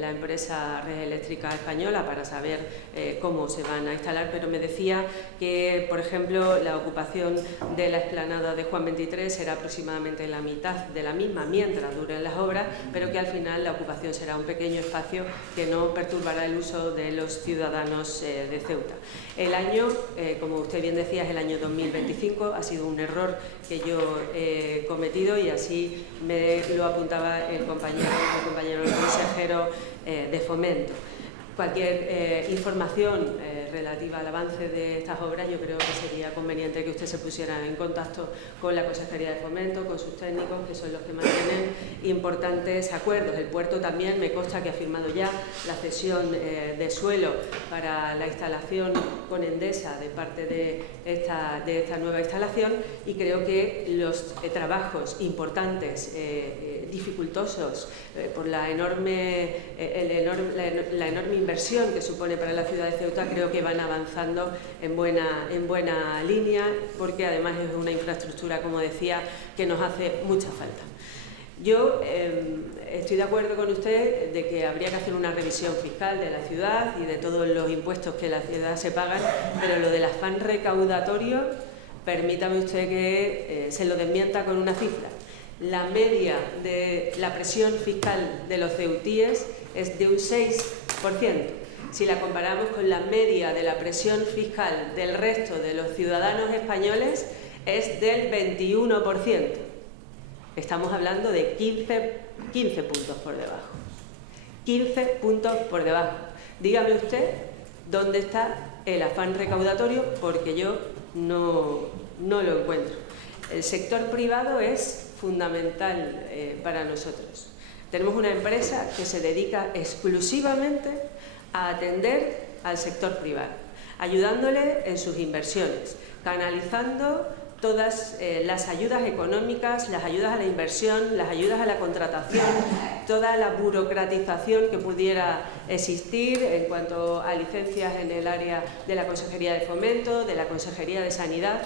la empresa Red Eléctrica Española para saber cómo se van a instalar, pero me decía que, por ejemplo, la ocupación de la explanada de Juan 23 será aproximadamente la mitad de la misma mientras duren las obras, pero que al final la ocupación será un pequeño espacio que no perturbará el uso de los ciudadanos de Ceuta. El año, como usted bien decía, es el año 2025, ha sido un error que yo he cometido y así me lo apuntaba el compañero el consejero de Fomento. Cualquier información relativa al avance de estas obras, yo creo que sería conveniente que usted se pusiera en contacto con la Consejería de Fomento, con sus técnicos, que son los que mantienen importantes acuerdos. El puerto también me consta que ha firmado ya la cesión de suelo para la instalación con Endesa de parte de esta nueva instalación, y creo que los trabajos importantes, dificultosos, por la enorme inversión que supone para la ciudad de Ceuta, creo que van avanzando en buena línea, porque además es una infraestructura, como decía, que nos hace mucha falta. Yo estoy de acuerdo con usted de que habría que hacer una revisión fiscal de la ciudad y de todos los impuestos que la ciudad se pagan, pero lo del afán recaudatorio, permítame usted que se lo desmienta con una cifra. La media de la presión fiscal de los ceutíes es de un 6%. Si la comparamos con la media de la presión fiscal del resto de los ciudadanos españoles, es del 21%. Estamos hablando de 15 puntos por debajo. 15 puntos por debajo. Dígame usted dónde está el afán recaudatorio, porque yo no lo encuentro. El sector privado es fundamental para nosotros. Tenemos una empresa que se dedica exclusivamente a atender al sector privado, ayudándole en sus inversiones, canalizando todas las ayudas económicas, las ayudas a la inversión, las ayudas a la contratación, toda la burocratización que pudiera existir en cuanto a licencias en el área de la Consejería de Fomento, de la Consejería de Sanidad.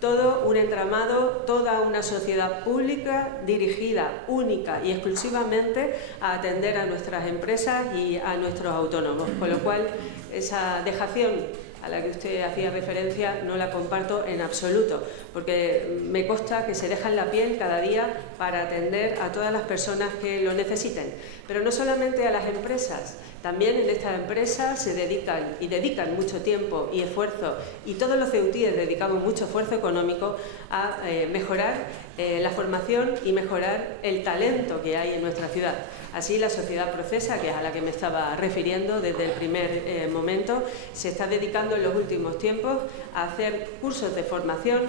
Todo un entramado, toda una sociedad pública dirigida única y exclusivamente a atender a nuestras empresas y a nuestros autónomos, con lo cual esa dejación a la que usted hacía referencia no la comparto en absoluto, porque me consta que se dejan la piel cada día para atender a todas las personas que lo necesiten, pero no solamente a las empresas. También en estas empresas se dedican mucho tiempo y esfuerzo, y todos los ceutíes dedicamos mucho esfuerzo económico a mejorar la formación y mejorar el talento que hay en nuestra ciudad. Así la sociedad Procesa, que es a la que me estaba refiriendo desde el primer momento, se está dedicando en los últimos tiempos a hacer cursos de formación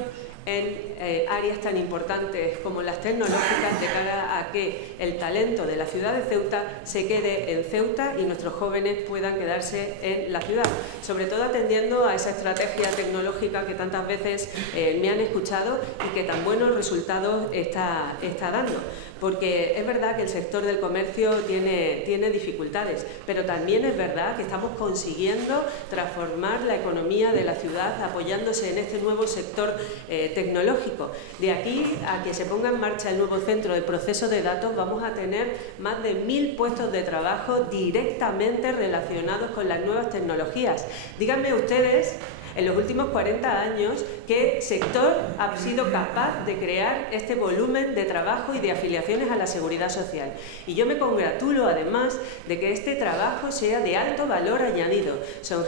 en áreas tan importantes como las tecnológicas, de cara a que el talento de la ciudad de Ceuta se quede en Ceuta y nuestros jóvenes puedan quedarse en la ciudad, sobre todo atendiendo a esa estrategia tecnológica que tantas veces me han escuchado y que tan buenos resultados está dando. Porque es verdad que el sector del comercio tiene dificultades, pero también es verdad que estamos consiguiendo transformar la economía de la ciudad apoyándose en este nuevo sector tecnológico. De aquí a que se ponga en marcha el nuevo centro de proceso de datos, vamos a tener más de 1000 puestos de trabajo directamente relacionados con las nuevas tecnologías. Díganme ustedes, en los últimos 40 años, ¿qué sector ha sido capaz de crear este volumen de trabajo y de afiliaciones a la Seguridad Social? Y yo me congratulo, además, de que este trabajo sea de alto valor añadido. Son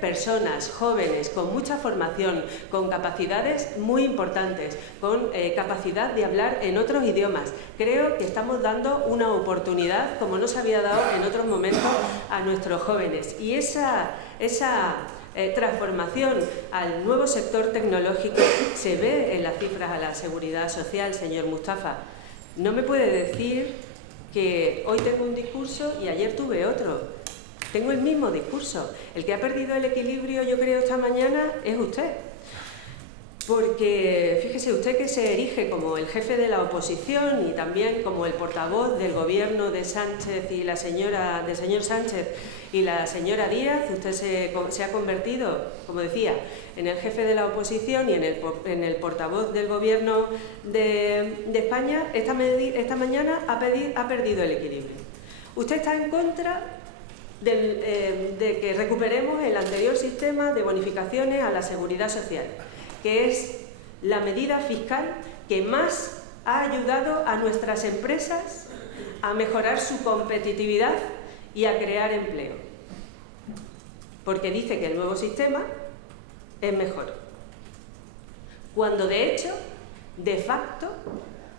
personas jóvenes, con mucha formación, con capacidades muy importantes, con capacidad de hablar en otros idiomas. Creo que estamos dando una oportunidad, como no se había dado en otros momentos, a nuestros jóvenes. Y esa transformación al nuevo sector tecnológico se ve en las cifras a la Seguridad Social, señor Mustafa. No me puede decir que hoy tengo un discurso y ayer tuve otro. Tengo el mismo discurso. El que ha perdido el equilibrio, yo creo, esta mañana es usted. Porque fíjese usted que se erige como el jefe de la oposición y también como el portavoz del gobierno de Sánchez y del señor Sánchez y la señora Díaz. Usted se ha convertido, como decía, en el jefe de la oposición y en el portavoz del gobierno de España. Esta mañana ha perdido el equilibrio. Usted está en contra de que recuperemos el anterior sistema de bonificaciones a la Seguridad Social, que es la medida fiscal que más ha ayudado a nuestras empresas a mejorar su competitividad y a crear empleo. Porque dice que el nuevo sistema es mejor. Cuando de hecho, de facto,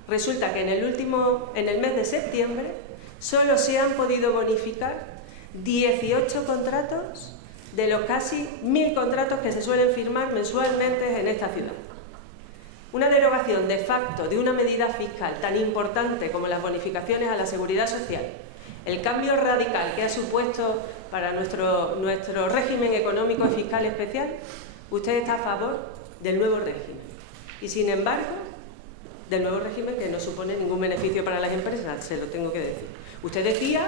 resulta que en el mes de septiembre solo se han podido bonificar 18 contratos de los casi 1000 contratos que se suelen firmar mensualmente en esta ciudad. Una derogación de facto de una medida fiscal tan importante como las bonificaciones a la Seguridad Social, el cambio radical que ha supuesto para nuestro régimen económico y fiscal especial, usted está a favor del nuevo régimen. Y sin embargo, del nuevo régimen que no supone ningún beneficio para las empresas, se lo tengo que decir. Usted decía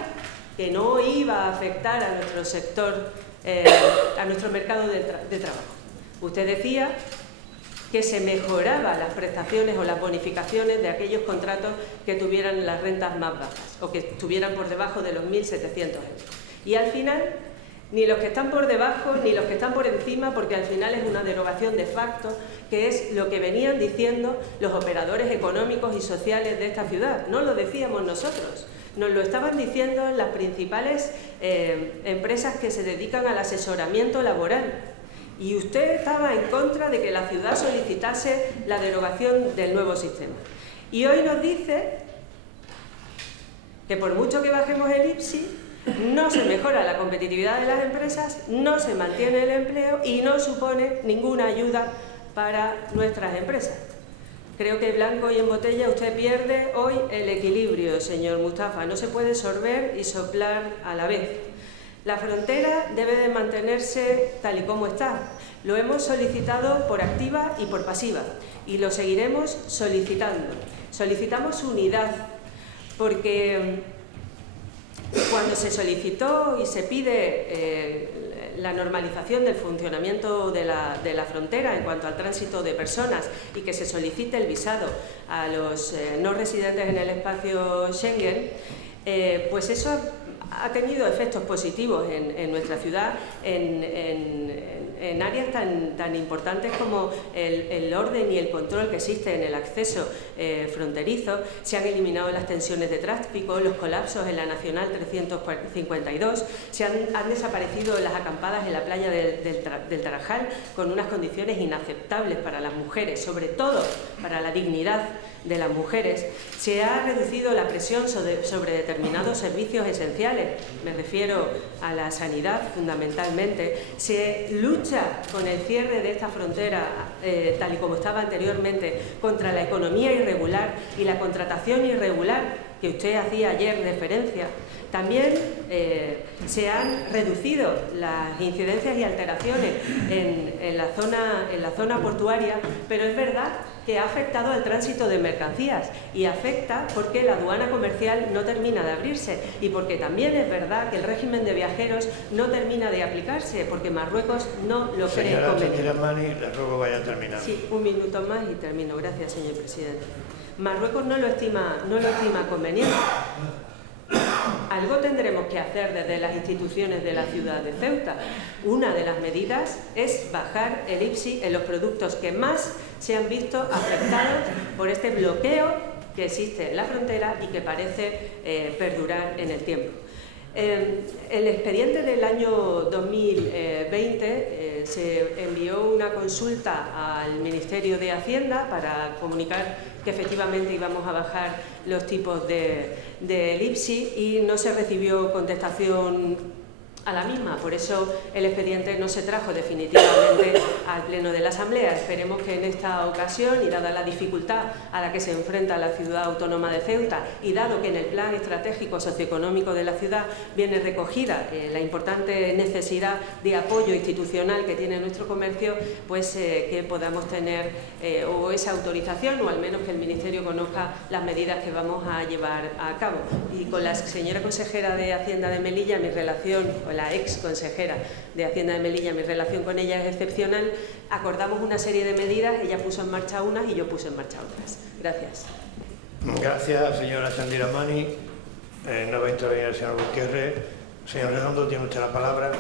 que no iba a afectar a nuestro sector, a nuestro mercado de trabajo. Usted decía que se mejoraban las prestaciones o las bonificaciones de aquellos contratos que tuvieran las rentas más bajas o que estuvieran por debajo de los 1.700 euros. Y al final, ni los que están por debajo ni los que están por encima, porque al final es una derogación de facto, que es lo que venían diciendo los operadores económicos y sociales de esta ciudad. No lo decíamos nosotros, nos lo estaban diciendo las principales empresas que se dedican al asesoramiento laboral. Y usted estaba en contra de que la ciudad solicitase la derogación del nuevo sistema. Y hoy nos dice que por mucho que bajemos el IPSI, no se mejora la competitividad de las empresas, no se mantiene el empleo y no supone ninguna ayuda para nuestras empresas. Creo que blanco y en botella usted pierde hoy el equilibrio, señor Mustafa. No se puede sorber y soplar a la vez. La frontera debe de mantenerse tal y como está. Lo hemos solicitado por activa y por pasiva y lo seguiremos solicitando. Solicitamos unidad porque cuando se solicitó y se pide la normalización del funcionamiento de la frontera en cuanto al tránsito de personas y que se solicite el visado a los no residentes en el espacio Schengen, pues eso ha tenido efectos positivos en nuestra ciudad en áreas tan importantes como el orden y el control que existe en el acceso fronterizo. Se han eliminado las tensiones de tráfico, los colapsos en la Nacional 352, han desaparecido las acampadas en la playa del Tarajal con unas condiciones inaceptables para las mujeres, sobre todo para la dignidad de las mujeres. Se ha reducido la presión sobre determinados servicios esenciales, me refiero a la sanidad fundamentalmente. Se lucha con el cierre de esta frontera, tal y como estaba anteriormente, contra la economía irregular y la contratación irregular que usted hacía ayer referencia. También se han reducido las incidencias y alteraciones en la zona portuaria, pero es verdad que ha afectado al tránsito de mercancías y afecta porque la aduana comercial no termina de abrirse y porque también es verdad que el régimen de viajeros no termina de aplicarse porque Marruecos no lo cree conveniente. Señora Mani, le ruego vaya terminando. Sí, un minuto más y termino. Gracias, señor presidente. Marruecos no lo estima conveniente. Algo tendremos que hacer desde las instituciones de la ciudad de Ceuta. Una de las medidas es bajar el IPSI en los productos que más se han visto afectados por este bloqueo que existe en la frontera y que parece perdurar en el tiempo. El expediente del año 2020 se envió una consulta al Ministerio de Hacienda para comunicar que efectivamente íbamos a bajar los tipos del IPSI y no se recibió contestación a la misma, por eso el expediente no se trajo definitivamente al Pleno de la Asamblea. Esperemos que en esta ocasión, y dada la dificultad a la que se enfrenta la ciudad autónoma de Ceuta, y dado que en el plan estratégico socioeconómico de la ciudad viene recogida la importante necesidad de apoyo institucional que tiene nuestro comercio, pues que podamos tener o esa autorización, o al menos que el Ministerio conozca las medidas que vamos a llevar a cabo. Y con la señora consejera de Hacienda de Melilla, mi relación, la ex consejera de Hacienda de Melilla, mi relación con ella es excepcional. Acordamos una serie de medidas, ella puso en marcha unas y yo puse en marcha otras. Gracias. Gracias, señora Sandira Mani. No va a intervenir el señor Gutiérrez. Señor Redondo, tiene usted la palabra.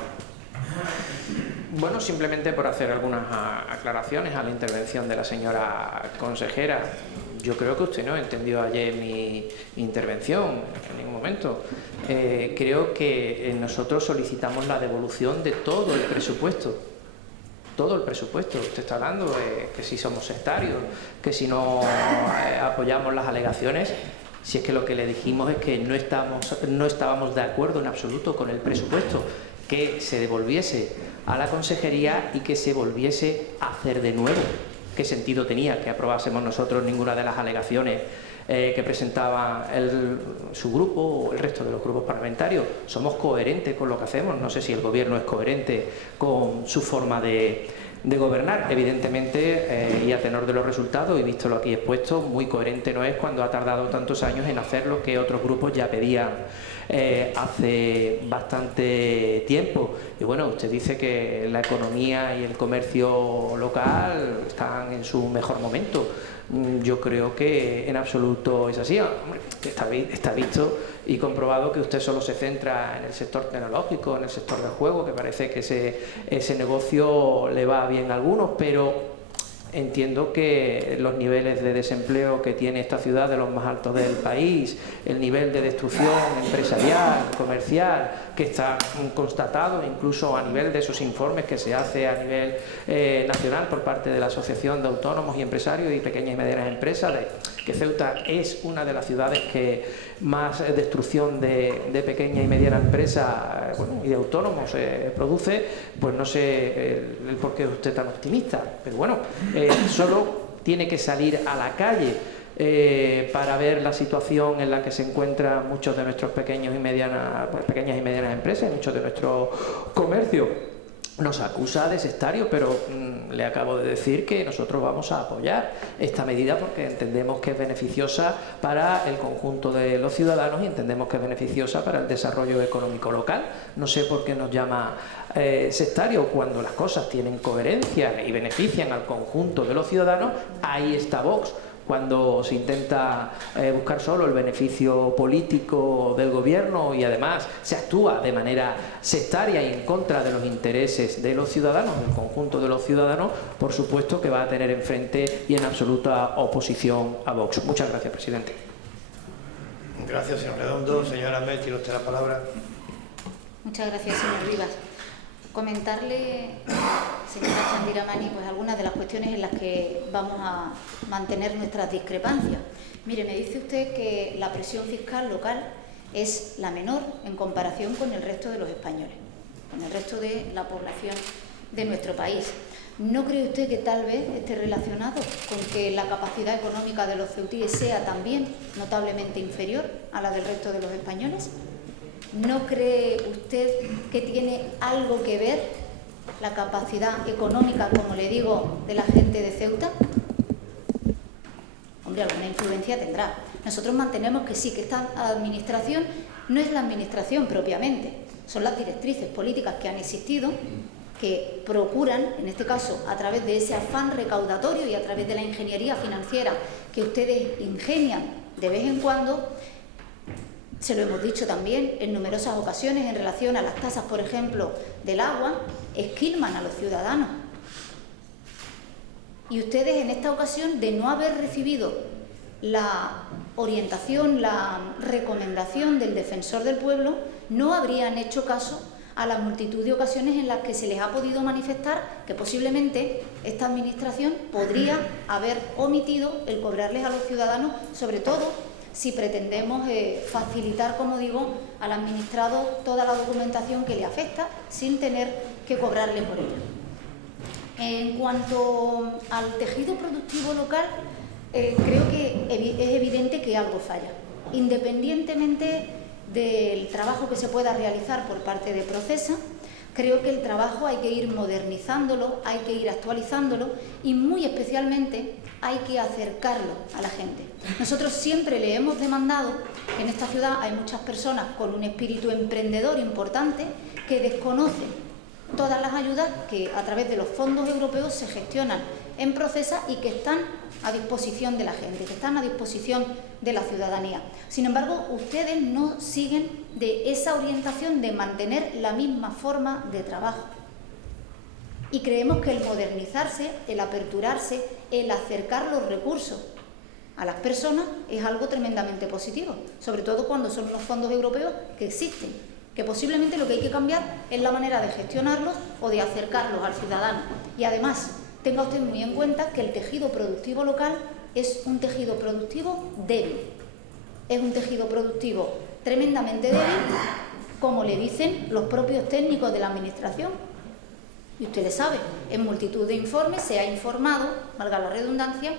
Bueno, simplemente por hacer algunas aclaraciones a la intervención de la señora consejera. Yo creo que usted no entendió ayer mi intervención en ningún momento. Creo que nosotros solicitamos la devolución de todo el presupuesto. Todo el presupuesto. Usted está hablando de que si somos sectarios, que si no apoyamos las alegaciones. Si es que lo que le dijimos es que no estábamos de acuerdo en absoluto con el presupuesto, que se devolviese a la consejería y que se volviese a hacer de nuevo. ¿Qué sentido tenía que aprobásemos nosotros ninguna de las alegaciones que presentaba su grupo o el resto de los grupos parlamentarios? Somos coherentes con lo que hacemos. No sé si el Gobierno es coherente con su forma de de gobernar. Evidentemente, y a tenor de los resultados, y visto lo aquí expuesto, muy coherente no es cuando ha tardado tantos años en hacer lo que otros grupos ya pedían hace bastante tiempo. Y bueno, usted dice que la economía y el comercio local están en su mejor momento. Yo creo que en absoluto es así. Hombre, está visto y comprobado que usted solo se centra en el sector tecnológico, en el sector del juego, que parece que ese negocio le va bien a algunos, pero entiendo que los niveles de desempleo que tiene esta ciudad, de los más altos del país, el nivel de destrucción empresarial, comercial, que está constatado incluso a nivel de esos informes que se hace a nivel nacional por parte de la Asociación de Autónomos y Empresarios y Pequeñas y Medianas Empresas, que Ceuta es una de las ciudades que más destrucción de pequeñas y medianas empresas y de autónomos produce. Pues no sé el por qué usted es tan optimista, pero bueno, solo tiene que salir a la calle para ver la situación en la que se encuentran muchos de nuestros pequeñas y medianas empresas, muchos de nuestros comercios. Nos acusa de sectario, pero le acabo de decir que nosotros vamos a apoyar esta medida porque entendemos que es beneficiosa para el conjunto de los ciudadanos y entendemos que es beneficiosa para el desarrollo económico local. No sé por qué nos llama sectario cuando las cosas tienen coherencia y benefician al conjunto de los ciudadanos. Ahí está Vox. Cuando se intenta buscar solo el beneficio político del gobierno y además se actúa de manera sectaria y en contra de los intereses de los ciudadanos, del conjunto de los ciudadanos, por supuesto que va a tener enfrente y en absoluta oposición a Vox. Muchas gracias, presidente. Gracias, señor Redondo. Señora Mel, tiene usted la palabra. Muchas gracias, señor Rivas. Comentarle, señora Chandiramani, pues algunas de las cuestiones en las que vamos a mantener nuestras discrepancias. Mire, me dice usted que la presión fiscal local es la menor en comparación con el resto de los españoles, con el resto de la población de nuestro país. ¿No cree usted que tal vez esté relacionado con que la capacidad económica de los ceutíes sea también notablemente inferior a la del resto de los españoles? ¿No cree usted que tiene algo que ver la capacidad económica, como le digo, de la gente de Ceuta? Hombre, alguna influencia tendrá. Nosotros mantenemos que sí, que esta administración no es la administración propiamente, son las directrices políticas que han existido, que procuran, en este caso, a través de ese afán recaudatorio y a través de la ingeniería financiera que ustedes ingenian de vez en cuando. Se lo hemos dicho también en numerosas ocasiones en relación a las tasas, por ejemplo, del agua, esquilman a los ciudadanos. Y ustedes en esta ocasión, de no haber recibido la orientación, la recomendación del defensor del pueblo, no habrían hecho caso a la multitud de ocasiones en las que se les ha podido manifestar que posiblemente esta administración podría haber omitido el cobrarles a los ciudadanos, sobre todo si pretendemos facilitar, como digo, al administrado toda la documentación que le afecta sin tener que cobrarle por ello. En cuanto al tejido productivo local, creo que es evidente que algo falla. Independientemente del trabajo que se pueda realizar por parte de Procesa, creo que el trabajo hay que ir modernizándolo, hay que ir actualizándolo y muy especialmente hay que acercarlo a la gente. Nosotros siempre le hemos demandado, en esta ciudad hay muchas personas con un espíritu emprendedor importante que desconocen todas las ayudas que a través de los fondos europeos se gestionan en Procesa y que están a disposición de la gente, que están a disposición de la ciudadanía. Sin embargo, ustedes no siguen de esa orientación de mantener la misma forma de trabajo. Y creemos que el modernizarse, el aperturarse, el acercar los recursos a las personas es algo tremendamente positivo, sobre todo cuando son unos fondos europeos que existen, que posiblemente lo que hay que cambiar es la manera de gestionarlos o de acercarlos al ciudadano. Y además, tenga usted muy en cuenta que el tejido productivo local es un tejido productivo débil, es un tejido productivo tremendamente débil, como le dicen los propios técnicos de la administración. Y usted le sabe, en multitud de informes se ha informado, valga la redundancia,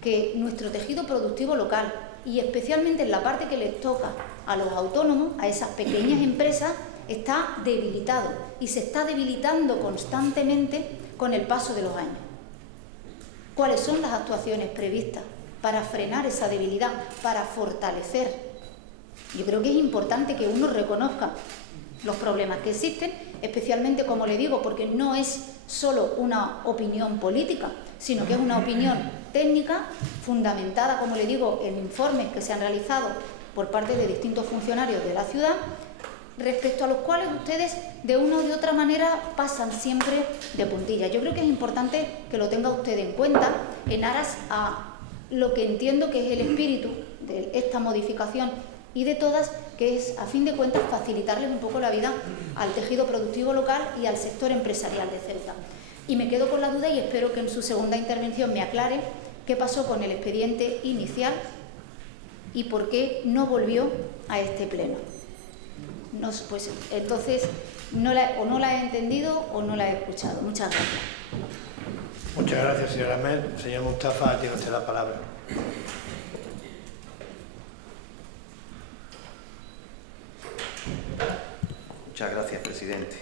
que nuestro tejido productivo local, y especialmente en la parte que les toca a los autónomos, a esas pequeñas empresas, está debilitado y se está debilitando constantemente con el paso de los años. ¿Cuáles son las actuaciones previstas para frenar esa debilidad, para fortalecer? Yo creo que es importante que uno reconozca los problemas que existen, especialmente, como le digo, porque no es solo una opinión política, sino que es una opinión técnica fundamentada, como le digo, en informes que se han realizado por parte de distintos funcionarios de la ciudad, respecto a los cuales ustedes de una u de otra manera pasan siempre de puntilla. Yo creo que es importante que lo tenga usted en cuenta en aras a lo que entiendo que es el espíritu de esta modificación y de todas, que es, a fin de cuentas, facilitarles un poco la vida al tejido productivo local y al sector empresarial de Ceuta. Y me quedo con la duda y espero que en su segunda intervención me aclare qué pasó con el expediente inicial y por qué no volvió a este pleno. No, pues entonces o no la he entendido o no la he escuchado. Muchas gracias. Muchas gracias, señora Mel. Señor Mustafa, tiene usted la palabra. Muchas gracias, presidente.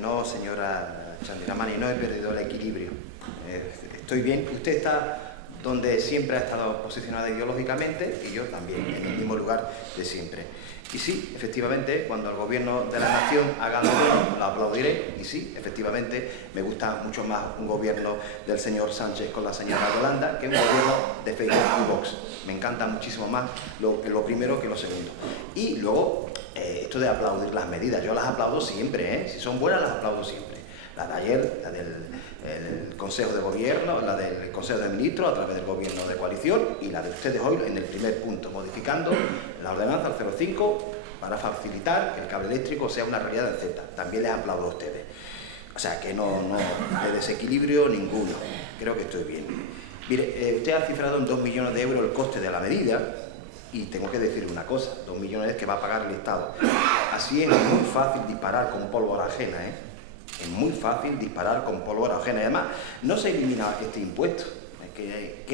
No, señora Chandiramani, no he perdido el equilibrio. Estoy bien. Usted está donde siempre ha estado posicionada ideológicamente y yo también, en el mismo lugar de siempre. Y sí, efectivamente, cuando el gobierno de la nación haga lo bueno, lo aplaudiré. Y sí, efectivamente, me gusta mucho más un gobierno del señor Sánchez con la señora Yolanda que un gobierno de Feijóo y Vox. Me encanta muchísimo más lo primero que lo segundo. Y luego, esto de aplaudir las medidas, yo las aplaudo siempre, ¿eh? Si son buenas, las aplaudo siempre. La de ayer, la del Consejo de Gobierno, la del Consejo de Ministros a través del Gobierno de coalición y la de ustedes hoy en el primer punto, modificando la ordenanza al 05 para facilitar que el cable eléctrico sea una realidad en Ceuta. También les aplaudo a ustedes. O sea, que no hay desequilibrio ninguno. Creo que estoy bien. Mire, usted ha cifrado en 2 millones de euros el coste de la medida y tengo que decir una cosa, 2 millones que va a pagar el Estado. Así es muy fácil disparar con pólvora ajena, ¿eh? Es muy fácil disparar con pólvora ajena. Además, no se elimina este impuesto. Es que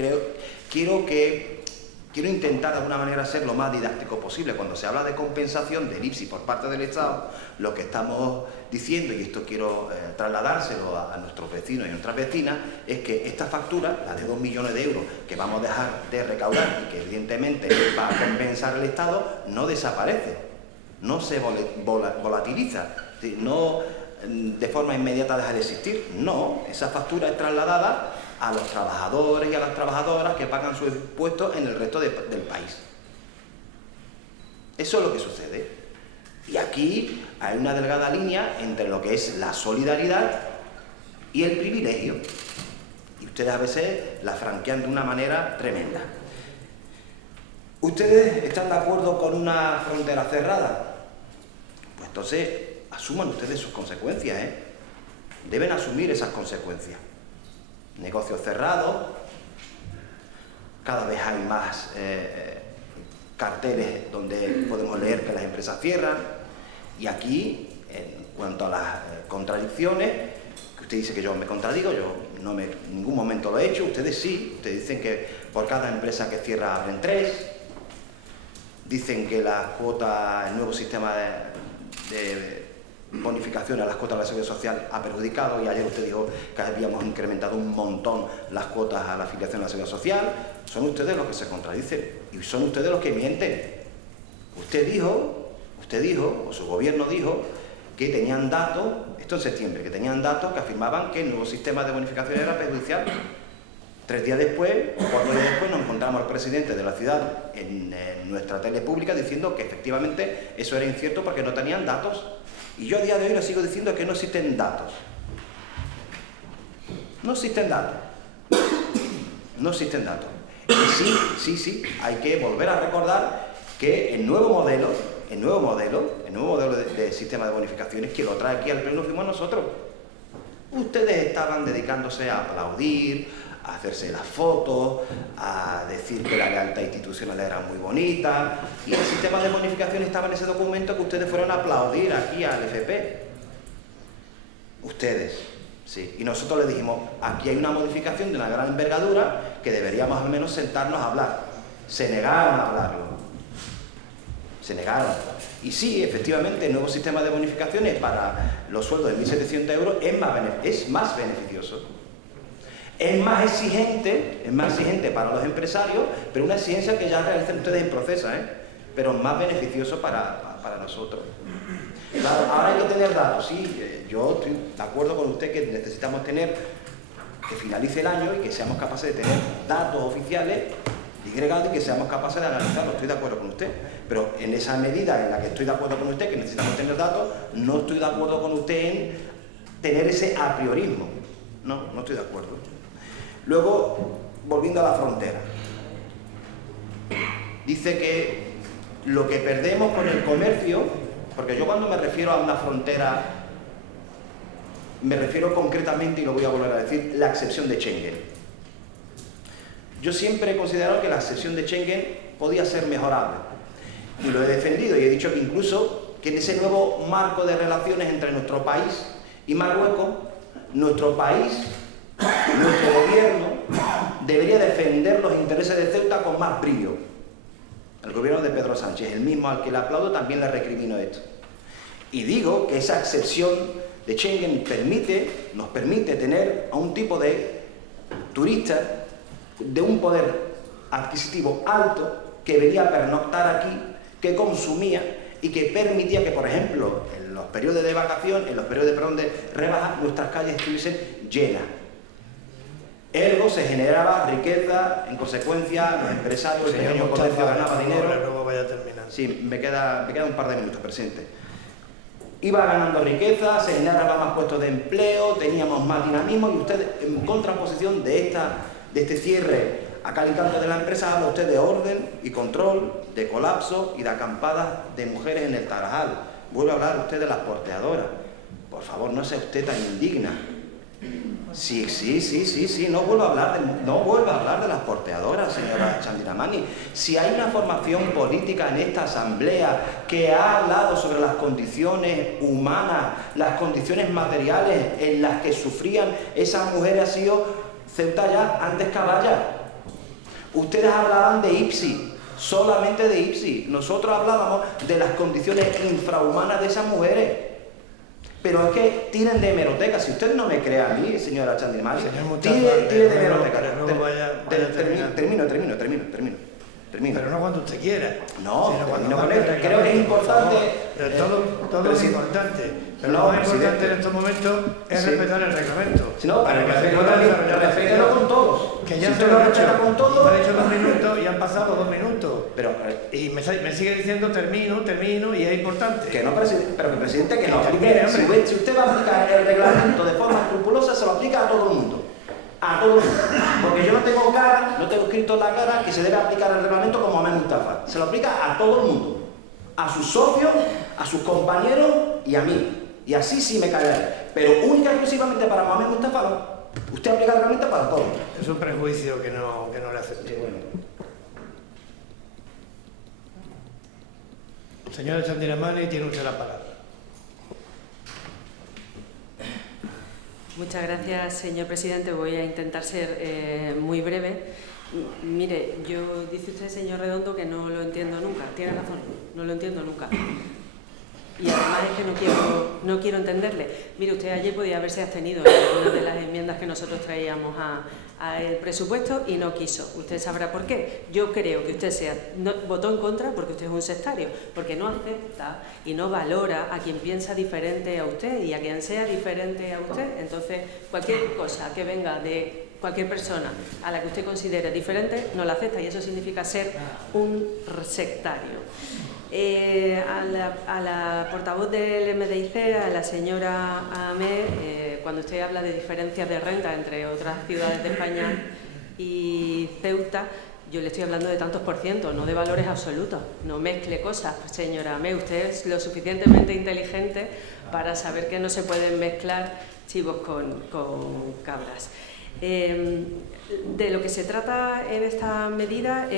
quiero intentar de alguna manera ser lo más didáctico posible. Cuando se habla de compensación del IPSI por parte del Estado, lo que estamos diciendo, y esto quiero trasladárselo a nuestros vecinos y nuestras vecinas, es que esta factura, la de 2 millones de euros que vamos a dejar de recaudar y que evidentemente va a compensar el Estado, no desaparece, no se volatiliza, no de forma inmediata deja de existir. No, esa factura es trasladada a los trabajadores y a las trabajadoras que pagan sus impuestos en el resto del país. Eso es lo que sucede. Y aquí hay una delgada línea entre lo que es la solidaridad y el privilegio. Y ustedes a veces la franquean de una manera tremenda. ¿Ustedes están de acuerdo con una frontera cerrada? Pues entonces asuman ustedes sus consecuencias, ¿eh? Deben asumir esas consecuencias. Negocios cerrados, cada vez hay más carteles donde podemos leer que las empresas cierran. Y aquí, en cuanto a las contradicciones, que usted dice que yo me contradigo, yo en ningún momento lo he hecho, ustedes sí, ustedes dicen que por cada empresa que cierra abren 3, dicen que la cuota, el nuevo sistema de bonificación a las cuotas de la Seguridad Social ha perjudicado, y ayer usted dijo que habíamos incrementado un montón las cuotas a la afiliación a la Seguridad Social. Son ustedes los que se contradicen y son ustedes los que mienten. Usted dijo, o su gobierno dijo, que tenían datos, esto en septiembre, que tenían datos que afirmaban que el nuevo sistema de bonificación era perjudicial. 3 días después, 4 días después, nos encontramos al presidente de la ciudad en nuestra tele pública diciendo que efectivamente eso era incierto porque no tenían datos. Y yo a día de hoy le sigo diciendo que no existen datos. No existen datos. No existen datos. Y sí, hay que volver a recordar que el nuevo modelo de sistema de bonificaciones, que lo trae aquí al pleno, fuimos nosotros. Ustedes estaban dedicándose a aplaudir, a hacerse las fotos, a decir que la lealtad institucional era muy bonita, y el sistema de bonificación estaba en ese documento que ustedes fueron a aplaudir aquí al FP. Ustedes, sí. Y nosotros les dijimos, aquí hay una modificación de una gran envergadura que deberíamos al menos sentarnos a hablar. Se negaron a hablarlo. se negaron. Y sí, efectivamente, el nuevo sistema de bonificaciones para los sueldos de 1.700 euros es más beneficioso. Es más exigente para los empresarios, pero una exigencia que ya realizan ustedes en proceso, pero más beneficioso para nosotros. Claro, ahora hay que tener datos, sí, yo estoy de acuerdo con usted que necesitamos que finalice el año y que seamos capaces de tener datos oficiales disgregados y que seamos capaces de analizarlo, estoy de acuerdo con usted. Pero en esa medida en la que estoy de acuerdo con usted, que necesitamos tener datos, no estoy de acuerdo con usted en tener ese apriorismo. No estoy de acuerdo. Luego, volviendo a la frontera. Dice que lo que perdemos con el comercio, porque yo cuando me refiero a una frontera, me refiero concretamente, y lo voy a volver a decir, la excepción de Schengen. Yo siempre he considerado que la excepción de Schengen podía ser mejorable. Y lo he defendido y he dicho que incluso que en ese nuevo marco de relaciones entre nuestro país y Marruecos, nuestro país, nuestro gobierno, debería defender los intereses de Ceuta con más brío. El gobierno de Pedro Sánchez, el mismo al que le aplaudo, también le recrimino esto. Y digo que esa excepción de Schengen nos permite tener a un tipo de turista de un poder adquisitivo alto que venía a pernoctar aquí, que consumía y que permitía que, por ejemplo, en los periodos de vacación, en los periodos de rebaja, nuestras calles estuviesen llenas. Ergo se generaba riqueza, en consecuencia los empresarios, el pequeño comercio ganaba dinero. Luego vaya terminando. Sí, me queda un par de minutos, presidente. Iba ganando riqueza, se generaban más puestos de empleo, teníamos más dinamismo y usted, en contraposición de este cierre a cal y canto de la empresa, habla usted de orden y control, de colapso y de acampadas de mujeres en el Tarajal. Vuelve a hablar usted de las porteadoras. Por favor, no sea usted tan indigna. Sí, no vuelva a hablar de las porteadoras, señora Chandiramani. Si hay una formación política en esta asamblea que ha hablado sobre las condiciones humanas, las condiciones materiales en las que sufrían esas mujeres, ha sido Ceuta ya, antes Caballa. Ustedes hablaban de IPSI, solamente de IPSI. Nosotros hablábamos de las condiciones infrahumanas de esas mujeres. Pero es que tiren de hemeroteca. Si usted no me cree a mí, señora Chandiramani, tire de hemeroteca. Termino. Pero no cuando usted quiera. No, sino cuando creo que es importante. Pero todo es importante. Pero lo más importante en estos momentos es respetar el reglamento. Si no, para que se pueda respetarlo con todos. Que ya si se lo ha hecho con todos. Ha dicho 2 minutos y han pasado 2 minutos. Pero, y me sigue diciendo termino y es importante. Que no, pero que presidente, que no. Si usted va a aplicar el reglamento de forma escrupulosa, se lo aplica a todo el mundo. A todo el mundo. Porque yo no tengo escrito en la cara que se debe aplicar el reglamento como a Mohamed Mustafa. Se lo aplica a todo el mundo. A sus socios, a sus compañeros y a mí. Y así sí me caerá. Pero única y exclusivamente para Mohamed Mustafa no. Usted aplica el reglamento para todos. Es un prejuicio que no le acepto. Sí, bueno. Señora Chandiramani, tiene usted la palabra. Muchas gracias, señor presidente. Voy a intentar ser muy breve. Mire, dice usted, señor Redondo, que no lo entiendo nunca. Tiene razón, no lo entiendo nunca. Y además es que no quiero entenderle. Mire, usted ayer podía haberse abstenido en algunas de las enmiendas que nosotros traíamos al presupuesto y no quiso. Usted sabrá por qué. Yo creo que usted votó en contra porque usted es un sectario, porque no acepta y no valora a quien piensa diferente a usted y a quien sea diferente a usted. Entonces, cualquier cosa que venga de cualquier persona a la que usted considere diferente, no la acepta y eso significa ser un sectario. A la portavoz del MDIC, a la señora Ahmed, cuando usted habla de diferencias de renta entre otras ciudades de España y Ceuta, yo le estoy hablando de tantos por ciento, no de valores absolutos. No mezcle cosas, señora Ahmed. Usted es lo suficientemente inteligente para saber que no se pueden mezclar chivos con cabras. De lo que se trata en esta medida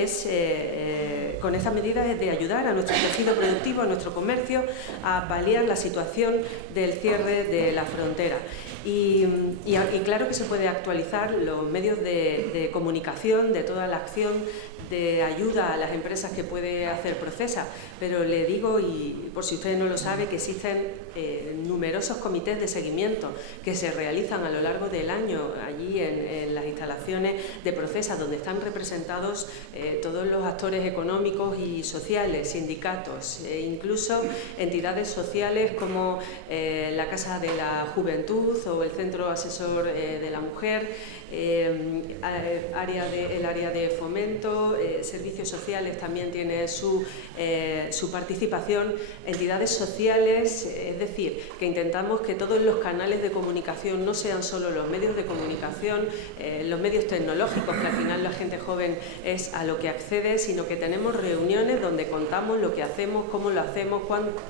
con esta medida es de ayudar a nuestro tejido productivo, a nuestro comercio, a paliar la situación del cierre de la frontera. Y claro que se puede actualizar los medios de comunicación de toda la acción de ayuda a las empresas que puede hacer Procesa, pero le digo, y por si usted no lo sabe, que existen numerosos comités de seguimiento que se realizan a lo largo del año allí en las instalaciones de Procesa, donde están representados todos los actores económicos y sociales, sindicatos, incluso entidades sociales como la Casa de la Juventud o el Centro Asesor de la Mujer, el área de fomento, servicios sociales también tiene su participación, entidades sociales, es decir, que intentamos que todos los canales de comunicación no sean solo los medios de comunicación, los medios tecnológicos, que al final la gente joven es a lo que accede, sino que tenemos reuniones donde contamos lo que hacemos, cómo lo hacemos,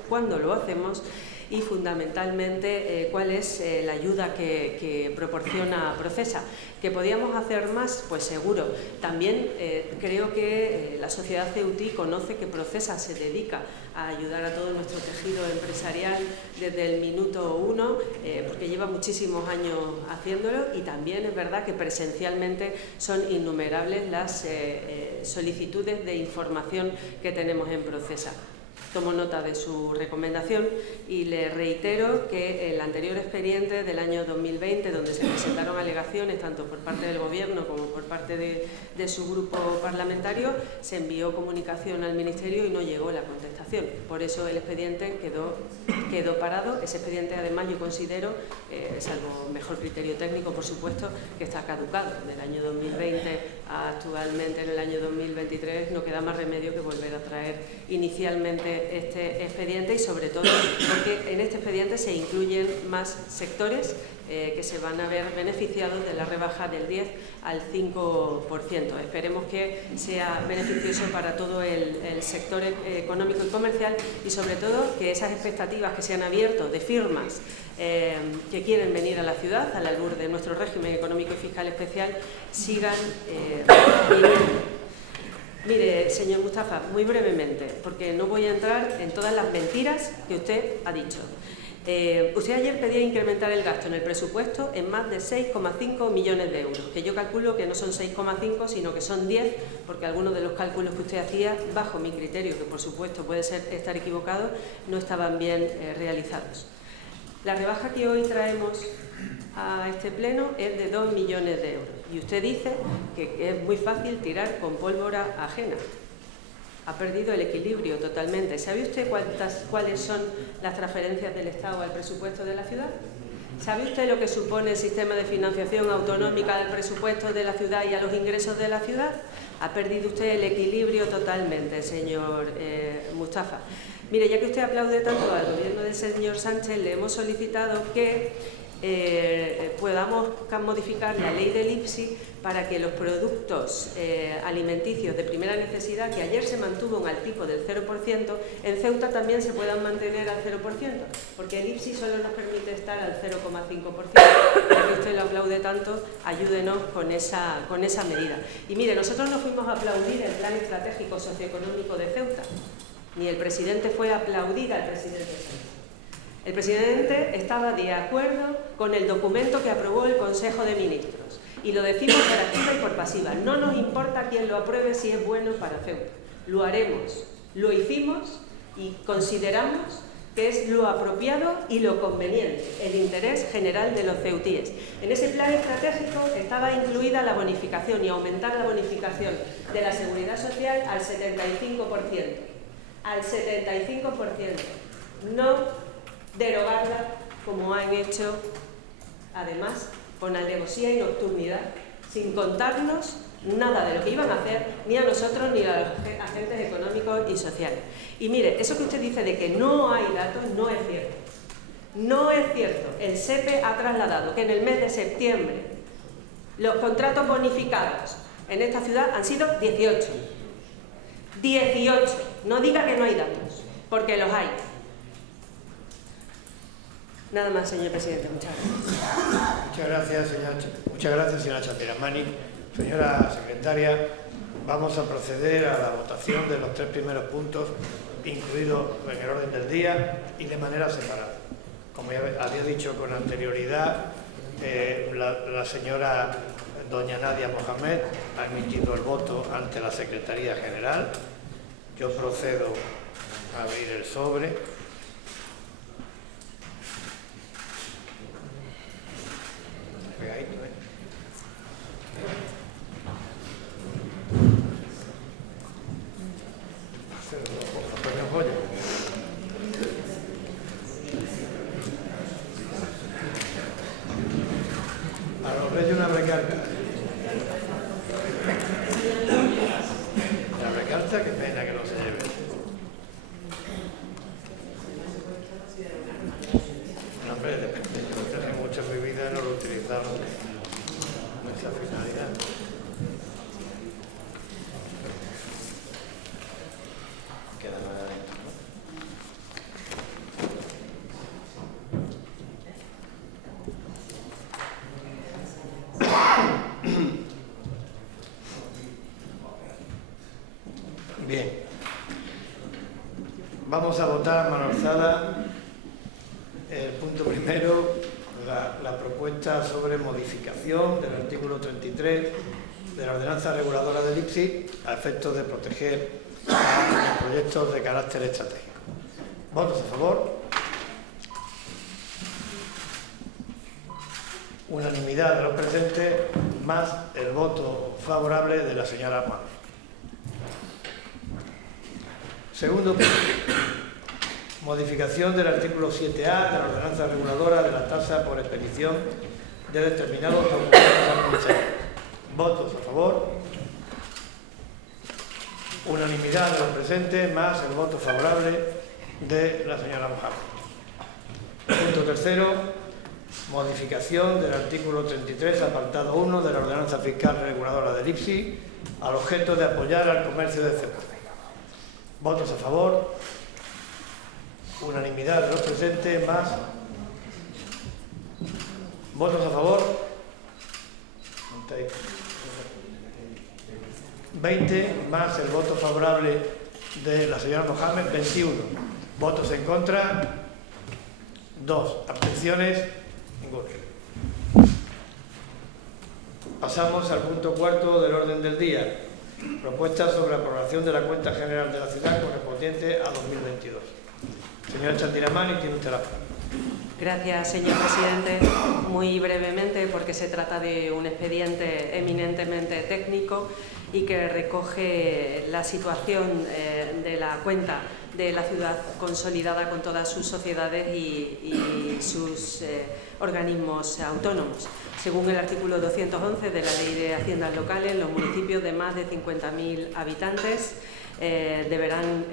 cuándo lo hacemos, y fundamentalmente cuál es la ayuda que proporciona Procesa. ¿Que podíamos hacer más? Pues seguro. También creo que la sociedad ceutí conoce que Procesa se dedica a ayudar a todo nuestro tejido empresarial desde el minuto 1, porque lleva muchísimos años haciéndolo, y también es verdad que presencialmente son innumerables las solicitudes de información que tenemos en Procesa. Tomo nota de su recomendación y le reitero que el anterior expediente del año 2020, donde se presentaron alegaciones tanto por parte del Gobierno como por parte de su grupo parlamentario, se envió comunicación al Ministerio y no llegó la contestación. Por eso el expediente quedó parado. Ese expediente, además, yo considero, salvo mejor criterio técnico, por supuesto, que está caducado. Del año 2020 a actualmente, en el año 2023, no queda más remedio que volver a traer inicialmente este expediente, y sobre todo porque en este expediente se incluyen más sectores que se van a ver beneficiados de la rebaja del 10 al 5%. Esperemos que sea beneficioso para todo el sector económico y comercial, y sobre todo que esas expectativas que se han abierto de firmas que quieren venir a la ciudad, a la luz de nuestro régimen económico y fiscal especial, sigan viniendo. Mire, señor Mustafa, muy brevemente, porque no voy a entrar en todas las mentiras que usted ha dicho. Usted ayer pedía incrementar el gasto en el presupuesto en más de 6,5 millones de euros, que yo calculo que no son 6,5, sino que son 10, porque algunos de los cálculos que usted hacía, bajo mi criterio, que por supuesto puede estar equivocado, no estaban bien realizados. La rebaja que hoy traemos a este pleno es de 2 millones de euros. Y usted dice que es muy fácil tirar con pólvora ajena. Ha perdido el equilibrio totalmente. ¿Sabe usted cuáles son las transferencias del Estado al presupuesto de la ciudad? ¿Sabe usted lo que supone el sistema de financiación autonómica del presupuesto de la ciudad y a los ingresos de la ciudad? Ha perdido usted el equilibrio totalmente, señor Mustafa. Mire, ya que usted aplaude tanto al gobierno del señor Sánchez, le hemos solicitado que podamos modificar la ley del IPSI para que los productos alimenticios de primera necesidad, que ayer se mantuvo al tipo del 0%, en Ceuta también se puedan mantener al 0%, porque el IPSI solo nos permite estar al 0,5%. Ya que usted lo aplaude tanto, ayúdenos con esa medida. Y mire, nosotros no fuimos a aplaudir el Plan Estratégico Socioeconómico de Ceuta, ni el presidente fue a aplaudir al presidente Sánchez. El presidente estaba de acuerdo con el documento que aprobó el Consejo de Ministros, y lo decimos por activa y por pasiva. No nos importa quién lo apruebe si es bueno para Ceuta. Lo haremos, lo hicimos y consideramos que es lo apropiado y lo conveniente, el interés general de los ceutíes. En ese plan estratégico estaba incluida la bonificación, y aumentar la bonificación de la seguridad social al 75%. Al 75%. No derogarla como han hecho, además, con alevosía y nocturnidad, sin contarnos nada de lo que iban a hacer, ni a nosotros ni a los agentes económicos y sociales. Y mire, eso que usted dice de que no hay datos, no es cierto. No es cierto. El SEPE ha trasladado que en el mes de septiembre los contratos bonificados en esta ciudad han sido 18. 18. No diga que no hay datos, porque los hay. Nada más, señor presidente. Muchas gracias. Muchas gracias, señora Chantiramani. Señora secretaria, vamos a proceder a la votación de los 3 primeros puntos incluidos en el orden del día y de manera separada. Como ya había dicho con anterioridad, la señora doña Nadia Mohamed ha emitido el voto ante la Secretaría General. Yo procedo a abrir el sobre. Pegadito, ¿eh? A los reyes una recarga. La recarga, qué pena que no se lleve. No, hombre, depende. Yo tengo mucho en mi vida y no lo he utilizado con esa finalidad. Queda nada dentro, ¿no? Bien, vamos a votar a mano alzada el punto primero, la propuesta sobre modificación del artículo 33 de la ordenanza reguladora del IPSI a efectos de proteger a proyectos de carácter estratégico. ¿Votos a favor? Unanimidad de los presentes, más el voto favorable de la señora Juan. Segundo punto. Modificación del artículo 7A de la ordenanza reguladora de la tasa por expedición de determinados documentos administrativos. ¿Votos a favor? Unanimidad de los presentes, más el voto favorable de la señora Mohamed. Punto tercero. Modificación del artículo 33, apartado 1 de la ordenanza fiscal reguladora del IPSI al objeto de apoyar al comercio de cebada. ¿Votos a favor? Unanimidad de los presentes, más. ¿Votos a favor? 20, más el voto favorable de la señora Mohamed, 21. ¿Votos en contra? 2. ¿Abstenciones? Ninguno. Pasamos al punto cuarto del orden del día. Propuesta sobre aprobación de la cuenta general de la ciudad correspondiente a 2022. Señora Chandiramani, tiene usted la palabra. Gracias, señor presidente. Muy brevemente, porque se trata de un expediente eminentemente técnico y que recoge la situación de la cuenta de la ciudad consolidada con todas sus sociedades y sus organismos autónomos. Según el artículo 211 de la Ley de Haciendas Locales, los municipios de más de 50.000 habitantes deberán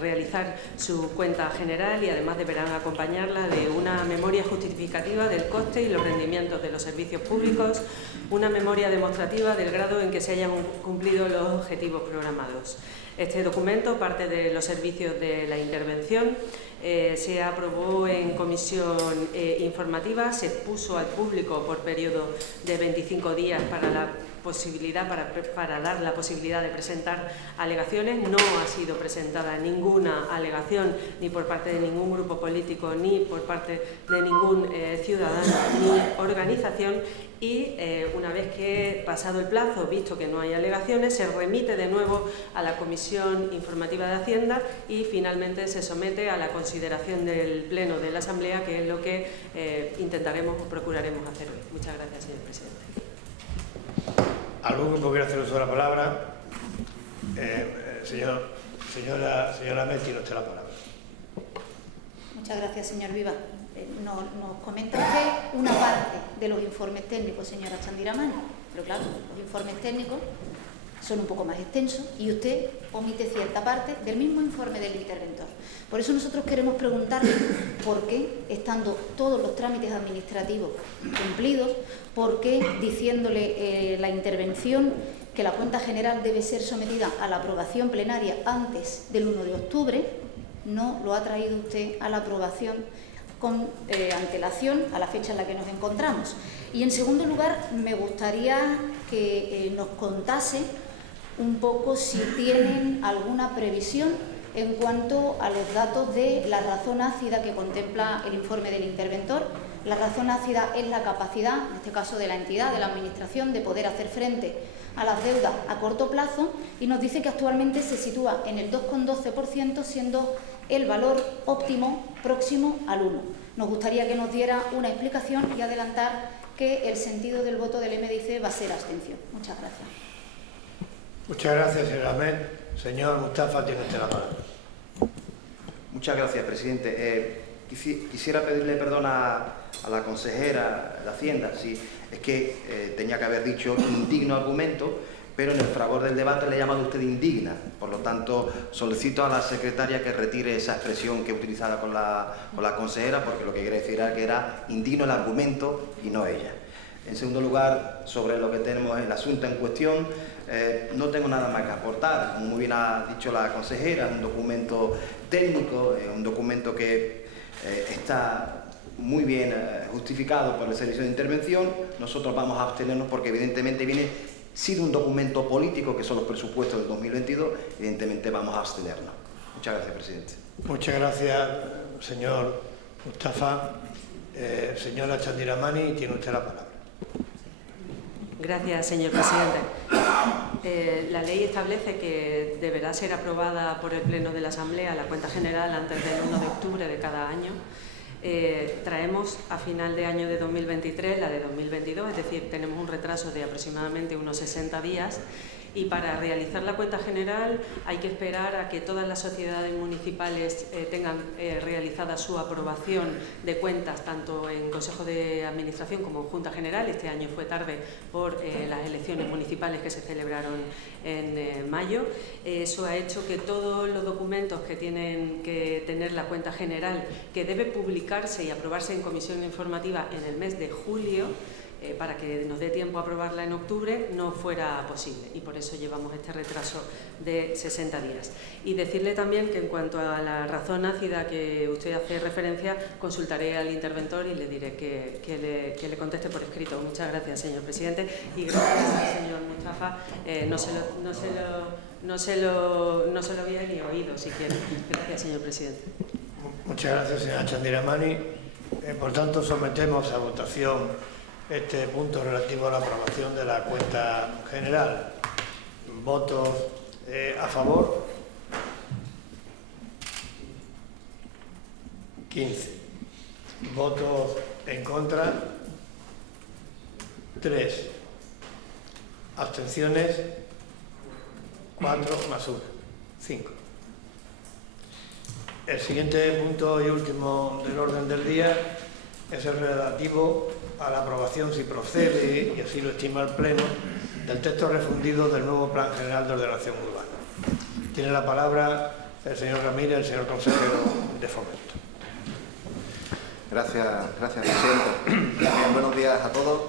realizar su cuenta general y además deberán acompañarla de una memoria justificativa del coste y los rendimientos de los servicios públicos, una memoria demostrativa del grado en que se hayan cumplido los objetivos programados. Este documento, parte de los servicios de la intervención, se aprobó en comisión informativa, se puso al público por periodo de 25 días para dar la posibilidad de presentar alegaciones. No ha sido presentada ninguna alegación ni por parte de ningún grupo político ni por parte de ningún ciudadano ni organización y una vez que pasado el plazo, visto que no hay alegaciones, se remite de nuevo a la Comisión Informativa de Hacienda y finalmente se somete a la consideración del Pleno de la Asamblea, que es lo que intentaremos o procuraremos hacer hoy. Muchas gracias, señor presidente. ¿Algún grupo quiere hacer uso de la palabra? Señora Met, tiene usted la palabra. Muchas gracias, señor Viva. Nos comenta usted una parte de los informes técnicos, señora Chandiramani, pero claro, los informes técnicos son un poco más extensos y usted omite cierta parte del mismo informe del interventor. Por eso nosotros queremos preguntarle por qué, estando todos los trámites administrativos cumplidos, por qué diciéndole la intervención que la cuenta general debe ser sometida a la aprobación plenaria antes del 1 de octubre, no lo ha traído usted a la aprobación con antelación a la fecha en la que nos encontramos. Y en segundo lugar, me gustaría que nos contase un poco si tienen alguna previsión en cuanto a los datos de la razón ácida que contempla el informe del interventor, La razón ácida es la capacidad, en este caso de la entidad, de la Administración, de poder hacer frente a las deudas a corto plazo, y nos dice que actualmente se sitúa en el 2,12%, siendo el valor óptimo próximo al 1%. Nos gustaría que nos diera una explicación y adelantar que el sentido del voto del MDIC va a ser abstención. Muchas gracias. Muchas gracias, señora Ahmed. Señor Mustafa, tiene usted la palabra. Muchas gracias, presidente. Quisiera pedirle perdón a la consejera de Hacienda. Sí, es que tenía que haber dicho indigno argumento, pero en el fragor del debate le ha llamado usted indigna. Por lo tanto, solicito a la secretaria que retire esa expresión que utilizaba con la consejera, porque lo que quiere decir era que era indigno el argumento y no ella. En segundo lugar, sobre lo que tenemos el asunto en cuestión, no tengo nada más que aportar. Como muy bien ha dicho la consejera, es un documento técnico, un documento que está muy bien justificado por el servicio de intervención. Nosotros vamos a abstenernos porque evidentemente viene sido un documento político, que son los presupuestos del 2022, evidentemente vamos a abstenernos. Muchas gracias, presidente. Muchas gracias, señor Mustafa. Señora Chandiramani, tiene usted la palabra. Gracias, señor presidente. La ley establece que deberá ser aprobada por el Pleno de la Asamblea la cuenta general antes del 1 de octubre de cada año. Traemos a final de año de 2023 la de 2022, es decir, tenemos un retraso de aproximadamente unos 60 días, y para realizar la cuenta general hay que esperar a que todas las sociedades municipales tengan realizada su aprobación de cuentas, tanto en Consejo de Administración como en Junta General. Este año fue tarde por las elecciones municipales que se celebraron en mayo. Eso ha hecho que todos los documentos que tienen que tener la cuenta general, que debe publicarse y aprobarse en comisión informativa en el mes de julio, para que nos dé tiempo a aprobarla en octubre, no fuera posible, y por eso llevamos este retraso de 60 días. Y decirle también que en cuanto a la razón ácida que usted hace referencia, consultaré al interventor y le diré que le conteste por escrito. Muchas gracias, señor presidente, y gracias, señor Mustafa. No se lo había ni oído, si quiere. Gracias, señor presidente. Muchas gracias, señora Chandiramani. Por tanto, sometemos a votación este punto relativo a la aprobación de la cuenta general. ¿Votos a favor? 15. ¿Votos en contra? 3. ¿Abstenciones? 4 más 1. 5. El siguiente punto y último del orden del día es el relativo a la aprobación, si procede, y así lo estima el Pleno, del texto refundido del nuevo Plan General de Ordenación Urbana. Tiene la palabra el señor Ramírez, el señor consejero de Fomento. Gracias, presidente. Bien, buenos días a todos.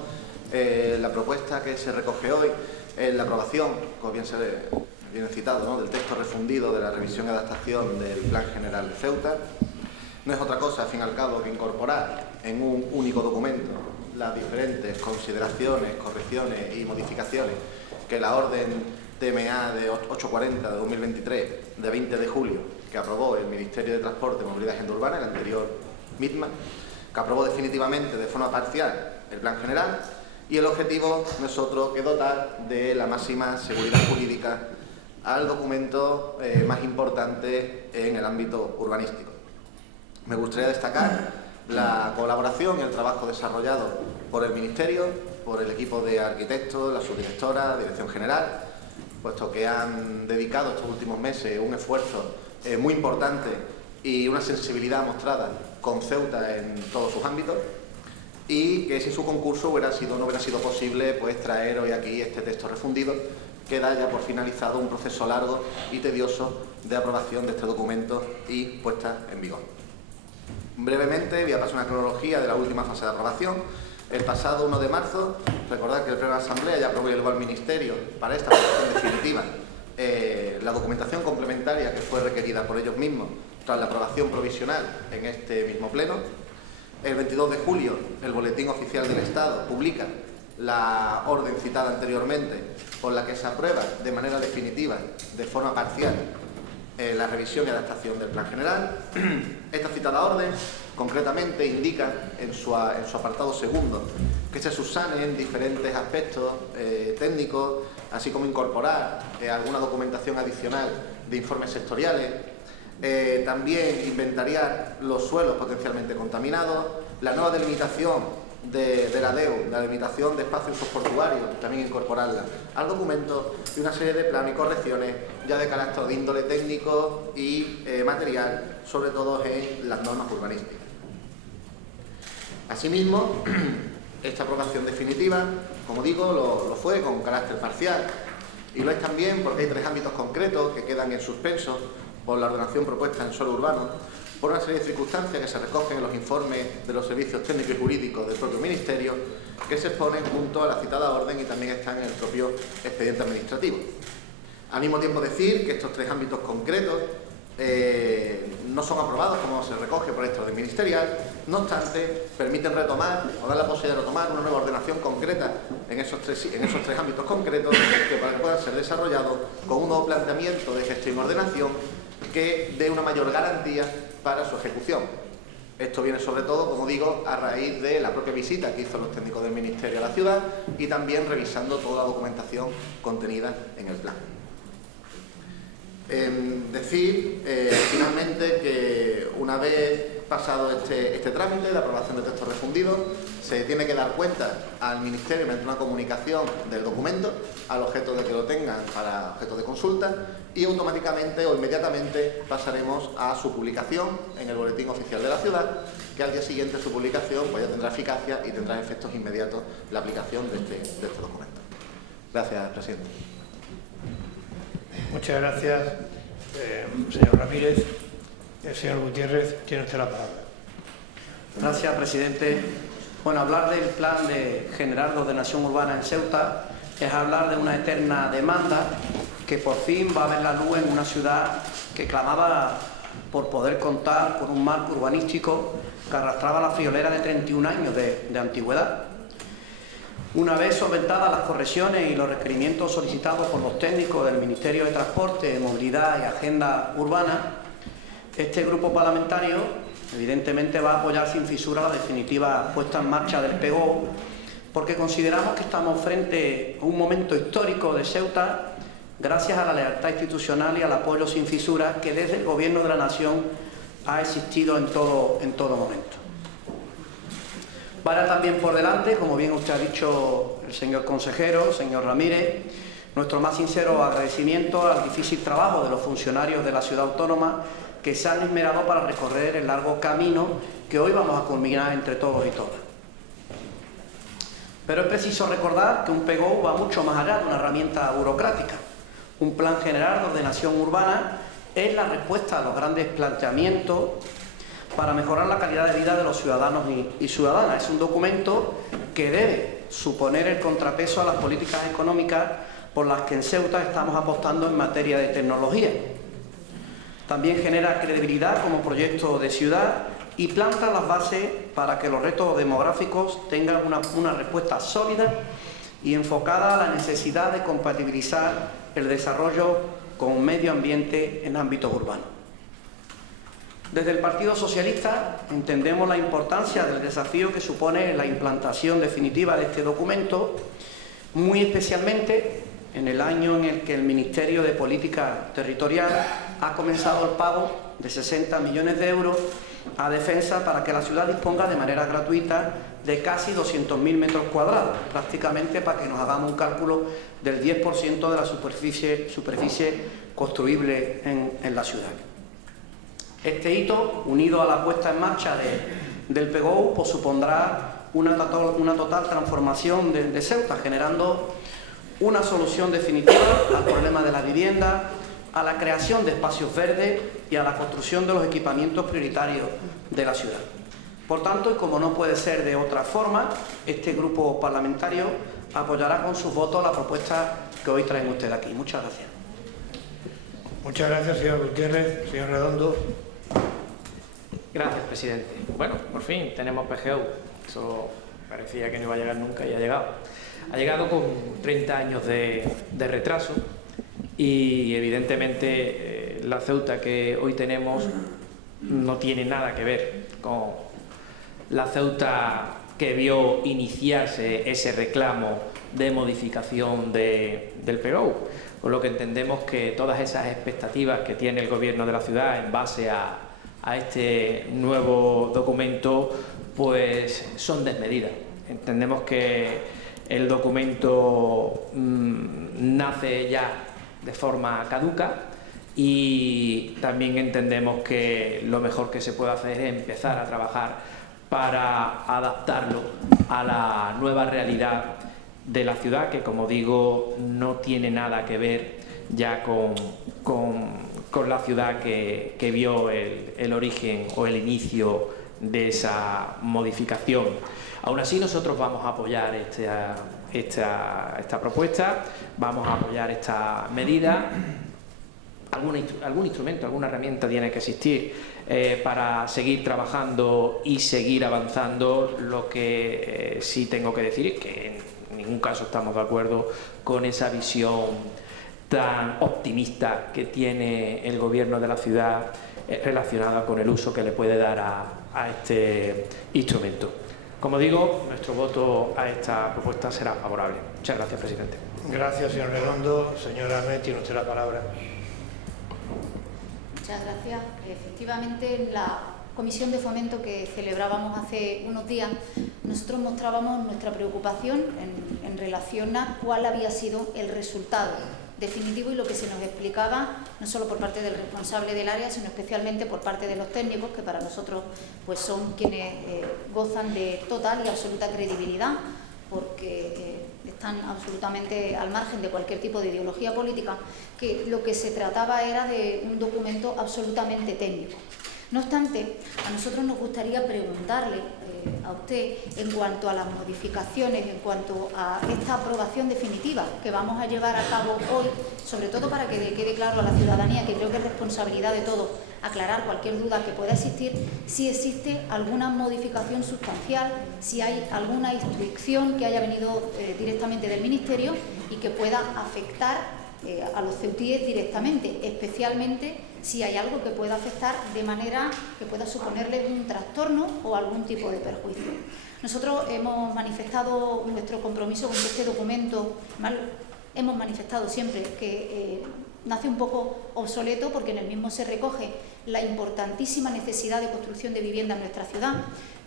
La propuesta que se recoge hoy es la aprobación, como bien se viene citado, ¿no?, del texto refundido de la revisión y adaptación del Plan General de Ceuta. No es otra cosa, al fin y al cabo, que incorporar en un único documento las diferentes consideraciones, correcciones y modificaciones que la orden TMA de 840 de 2023, de 20 de julio, que aprobó el Ministerio de Transporte, Movilidad y Agenda Urbana, el anterior MITMA, que aprobó definitivamente de forma parcial el Plan General, y el objetivo no es otro que dotar de la máxima seguridad jurídica al documento más importante en el ámbito urbanístico. Me gustaría destacar la colaboración y el trabajo desarrollado por el Ministerio, por el equipo de arquitectos, la subdirectora, Dirección General, puesto que han dedicado estos últimos meses un esfuerzo muy importante y una sensibilidad mostrada con Ceuta en todos sus ámbitos, y que sin su concurso no hubiera sido posible pues traer hoy aquí este texto refundido, que da ya por finalizado un proceso largo y tedioso de aprobación de este documento y puesta en vigor. Brevemente voy a pasar una cronología de la última fase de aprobación. El pasado 1 de marzo, recordad que el Pleno de la Asamblea ya aprobó y elevó al Ministerio para esta aprobación definitiva la documentación complementaria que fue requerida por ellos mismos tras la aprobación provisional en este mismo Pleno. El 22 de julio, el Boletín Oficial del Estado publica la orden citada anteriormente, por la que se aprueba de manera definitiva, de forma parcial, la revisión y adaptación del Plan General. Esta citada orden, concretamente, indica en su apartado segundo que se subsanen diferentes aspectos técnicos, así como incorporar alguna documentación adicional de informes sectoriales, también inventariar los suelos potencialmente contaminados, la nueva delimitación de la DEU, la delimitación de espacios portuarios, también incorporarla al documento, y una serie de planes y correcciones ya de carácter de índole técnico y material, sobre todo en las normas urbanísticas. Asimismo, esta aprobación definitiva, como digo, lo fue con carácter parcial, y lo es también porque hay 3 ámbitos concretos que quedan en suspenso por la ordenación propuesta en suelo urbano, por una serie de circunstancias que se recogen en los informes de los servicios técnicos y jurídicos del propio Ministerio, que se exponen junto a la citada orden y también están en el propio expediente administrativo. Al mismo tiempo decir que estos 3 ámbitos concretos no son aprobados como se recoge por esta orden ministerial, no obstante, permiten retomar o dar la posibilidad de retomar una nueva ordenación concreta en esos tres ámbitos concretos para que puedan ser desarrollados con un nuevo planteamiento de gestión y ordenación que dé una mayor garantía para su ejecución. Esto viene sobre todo, como digo, a raíz de la propia visita que hizo los técnicos del Ministerio a la ciudad y también revisando toda la documentación contenida en el plan. Decir finalmente que una vez pasado este trámite de aprobación de texto refundido, se tiene que dar cuenta al Ministerio mediante una comunicación del documento al objeto de que lo tengan para objeto de consulta, y automáticamente o inmediatamente pasaremos a su publicación en el Boletín Oficial de la Ciudad, que al día siguiente de su publicación pues ya tendrá eficacia y tendrá efectos inmediatos la aplicación de este documento. Gracias, presidente. Muchas gracias, señor Ramírez. El señor Gutiérrez, tiene usted la palabra. Gracias, presidente. Bueno, hablar del plan general de ordenación urbana en Ceuta es hablar de una eterna demanda que por fin va a ver la luz en una ciudad que clamaba por poder contar con un marco urbanístico que arrastraba la friolera de 31 años de antigüedad. Una vez solventadas las correcciones y los requerimientos solicitados por los técnicos del Ministerio de Transporte, Movilidad y Agenda Urbana, este grupo parlamentario evidentemente va a apoyar sin fisura la definitiva puesta en marcha del PGO, porque consideramos que estamos frente a un momento histórico de Ceuta gracias a la lealtad institucional y al apoyo sin fisura que desde el Gobierno de la Nación ha existido en todo momento. Vaya también por delante, como bien usted ha dicho el señor consejero, señor Ramírez, nuestro más sincero agradecimiento al difícil trabajo de los funcionarios de la ciudad autónoma que se han esmerado para recorrer el largo camino que hoy vamos a culminar entre todos y todas. Pero es preciso recordar que un PGO va mucho más allá de una herramienta burocrática. Un plan general de ordenación urbana es la respuesta a los grandes planteamientos para mejorar la calidad de vida de los ciudadanos y ciudadanas. Es un documento que debe suponer el contrapeso a las políticas económicas por las que en Ceuta estamos apostando en materia de tecnología. También genera credibilidad como proyecto de ciudad y planta las bases para que los retos demográficos tengan una respuesta sólida y enfocada a la necesidad de compatibilizar el desarrollo con un medio ambiente en ámbitos urbanos. Desde el Partido Socialista entendemos la importancia del desafío que supone la implantación definitiva de este documento, muy especialmente en el año en el que el Ministerio de Política Territorial ha comenzado el pago de 60 millones de euros a Defensa para que la ciudad disponga de manera gratuita de casi 200.000 metros cuadrados, prácticamente para que nos hagamos un cálculo del 10% de la superficie construible en la ciudad. Este hito, unido a la puesta en marcha del PGO, pues supondrá una total transformación de Ceuta, generando una solución definitiva al problema de la vivienda, a la creación de espacios verdes y a la construcción de los equipamientos prioritarios de la ciudad. Por tanto, y como no puede ser de otra forma, este grupo parlamentario apoyará con sus votos la propuesta que hoy traen ustedes aquí. Muchas gracias. Muchas gracias, señor Gutiérrez. Señor Redondo. Gracias, presidente. Bueno, por fin tenemos PGO. Eso parecía que no iba a llegar nunca y ha llegado. Ha llegado con 30 años de retraso y evidentemente la Ceuta que hoy tenemos no tiene nada que ver con la Ceuta que vio iniciarse ese reclamo de modificación del PGO, con lo que entendemos que todas esas expectativas que tiene el Gobierno de la ciudad en base a este nuevo documento pues son desmedidas. Entendemos que el documento nace ya de forma caduca y también entendemos que lo mejor que se puede hacer es empezar a trabajar para adaptarlo a la nueva realidad de la ciudad, que como digo no tiene nada que ver ya con la ciudad que vio el origen o el inicio de esa modificación. Aún así, nosotros vamos a apoyar esta propuesta, vamos a apoyar esta medida. Algún instrumento, alguna herramienta tiene que existir para seguir trabajando y seguir avanzando. Lo que sí tengo que decir es que en ningún caso estamos de acuerdo con esa visión tan optimista que tiene el Gobierno de la ciudad relacionada con el uso que le puede dar a este instrumento. Como digo, nuestro voto a esta propuesta será favorable. Muchas gracias, presidente. Gracias, señor Redondo. Señora Ahmed, tiene usted la palabra. Muchas gracias. Efectivamente, en la comisión de fomento que celebrábamos hace unos días, nosotros mostrábamos nuestra preocupación en relación a cuál había sido el resultado definitivo y lo que se nos explicaba, no solo por parte del responsable del área, sino especialmente por parte de los técnicos, que para nosotros pues son quienes gozan de total y absoluta credibilidad, porque están absolutamente al margen de cualquier tipo de ideología política, que lo que se trataba era de un documento absolutamente técnico. No obstante, a nosotros nos gustaría preguntarle a usted en cuanto a las modificaciones, en cuanto a esta aprobación definitiva que vamos a llevar a cabo hoy, sobre todo para que le quede claro a la ciudadanía, que creo que es responsabilidad de todos aclarar cualquier duda que pueda existir, si existe alguna modificación sustancial, si hay alguna instrucción que haya venido directamente del Ministerio y que pueda afectar a los ceutíes directamente, especialmente si hay algo que pueda afectar de manera que pueda suponerles un trastorno o algún tipo de perjuicio. Nosotros hemos manifestado nuestro compromiso con que este documento, hemos manifestado siempre que nace un poco obsoleto, porque en el mismo se recoge la importantísima necesidad de construcción de vivienda en nuestra ciudad,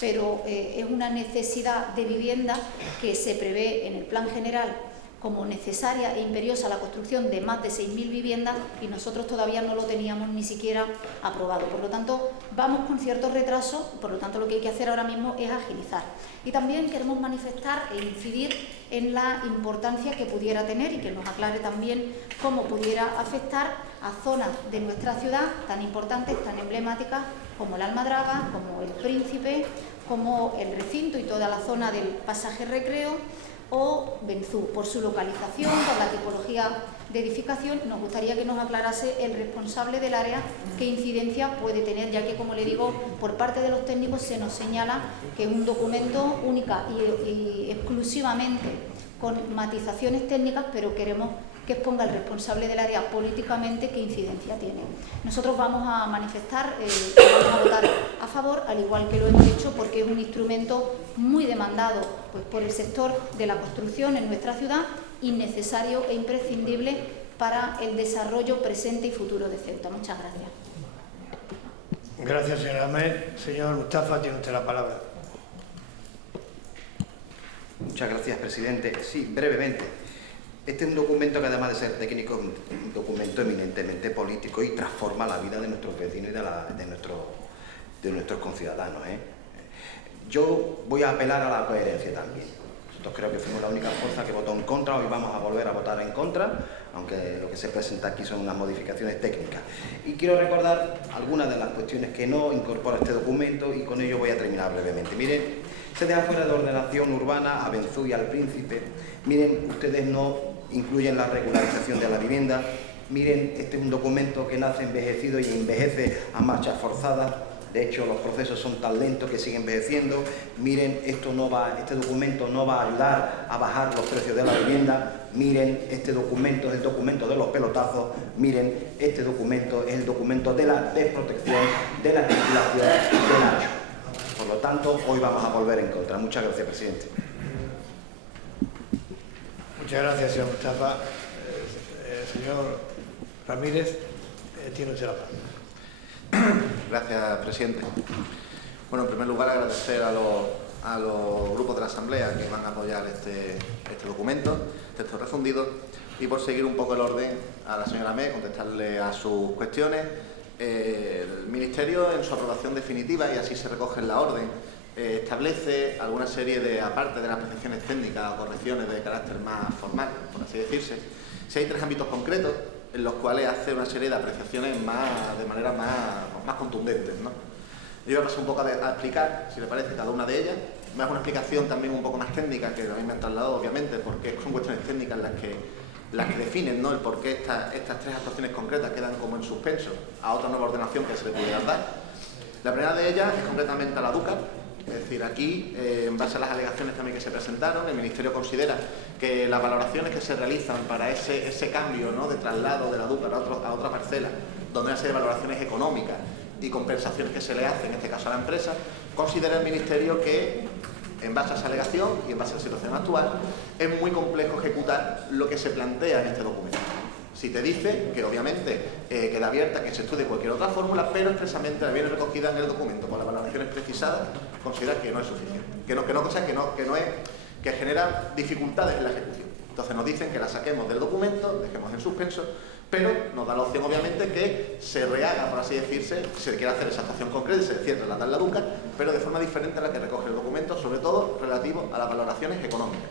pero es una necesidad de vivienda que se prevé en el Plan General como necesaria e imperiosa la construcción de más de 6.000 viviendas, y nosotros todavía no lo teníamos ni siquiera aprobado. Por lo tanto, vamos con cierto retraso, por lo tanto lo que hay que hacer ahora mismo es agilizar. Y también queremos manifestar e incidir en la importancia que pudiera tener y que nos aclare también cómo pudiera afectar a zonas de nuestra ciudad tan importantes, tan emblemáticas como la Almadraba, como el Príncipe, como el recinto y toda la zona del pasaje recreo, o Benzú, por su localización, por la tipología de edificación. Nos gustaría que nos aclarase el responsable del área qué incidencia puede tener, ya que, como le digo, por parte de los técnicos se nos señala que es un documento única y exclusivamente con matizaciones técnicas, pero queremos que exponga el responsable del área políticamente qué incidencia tiene. Nosotros vamos a manifestar, vamos a votar a favor, al igual que lo hemos hecho, porque es un instrumento muy demandado pues, por el sector de la construcción en nuestra ciudad y necesario e imprescindible para el desarrollo presente y futuro de Ceuta. Muchas gracias. Gracias, señora Ahmed. Señor Mustafa, tiene usted la palabra. Muchas gracias, presidente. Sí, brevemente. Este es un documento que, además de ser técnico, es un documento eminentemente político y transforma la vida de nuestros vecinos y de nuestros conciudadanos. Yo voy a apelar a la coherencia también. Nosotros creo que fuimos la única fuerza que votó en contra, hoy vamos a volver a votar en contra, aunque lo que se presenta aquí son unas modificaciones técnicas. Y quiero recordar algunas de las cuestiones que no incorpora este documento, y con ello voy a terminar brevemente. Miren, se deja fuera de ordenación urbana a Benzú y al Príncipe. Miren, ustedes no incluyen la regularización de la vivienda. Miren, este es un documento que nace envejecido y envejece a marchas forzadas. De hecho, los procesos son tan lentos que siguen envejeciendo. Miren, este documento no va a ayudar a bajar los precios de la vivienda. Miren, este documento es el documento de los pelotazos. Miren, este documento es el documento de la desprotección, de la especulación, del ancho. Por lo tanto, hoy vamos a volver en contra. Muchas gracias, presidente. Muchas gracias, señor Mustafa. Señor Ramírez, tiene usted la palabra. Gracias, presidente. Bueno, en primer lugar, agradecer a los grupos de la Asamblea que van a apoyar este documento, texto refundido, y por seguir un poco el orden a la señora May, contestarle a sus cuestiones. El Ministerio, en su aprobación definitiva, y así se recoge en la orden, establece alguna serie de, aparte de las precisiones técnicas o correcciones de carácter más formal, por así decirse, si hay 3 ámbitos concretos en los cuales hace una serie de apreciaciones de manera más contundentes, ¿no? Yo voy a pasar un poco a explicar, si le parece, cada una de ellas. Me hago una explicación también un poco más técnica, que también me han trasladado, obviamente, porque son cuestiones técnicas las que definen, ¿no?, el por qué estas 3 actuaciones concretas quedan como en suspenso a otra nueva ordenación que se le pudiera dar. La primera de ellas es concretamente a la DUCA. Es decir, aquí, en base a las alegaciones también que se presentaron, el Ministerio considera que las valoraciones que se realizan para ese cambio, ¿no?, de traslado de la DUCA a otra parcela, donde hay una serie de valoraciones económicas y compensaciones que se le hacen, en este caso a la empresa, considera el Ministerio que, en base a esa alegación y en base a la situación actual, es muy complejo ejecutar lo que se plantea en este documento. Si te dice que obviamente queda abierta que se estudie cualquier otra fórmula, pero expresamente la viene recogida en el documento con las valoraciones precisadas, considera que no es suficiente, que genera dificultades en la ejecución. Entonces nos dicen que la saquemos del documento, dejemos en suspenso, pero nos da la opción obviamente que se rehaga, por así decirse, si se quiere hacer esa actuación concreta y se decide trasladar la DUCA, pero de forma diferente a la que recoge el documento, sobre todo relativo a las valoraciones económicas.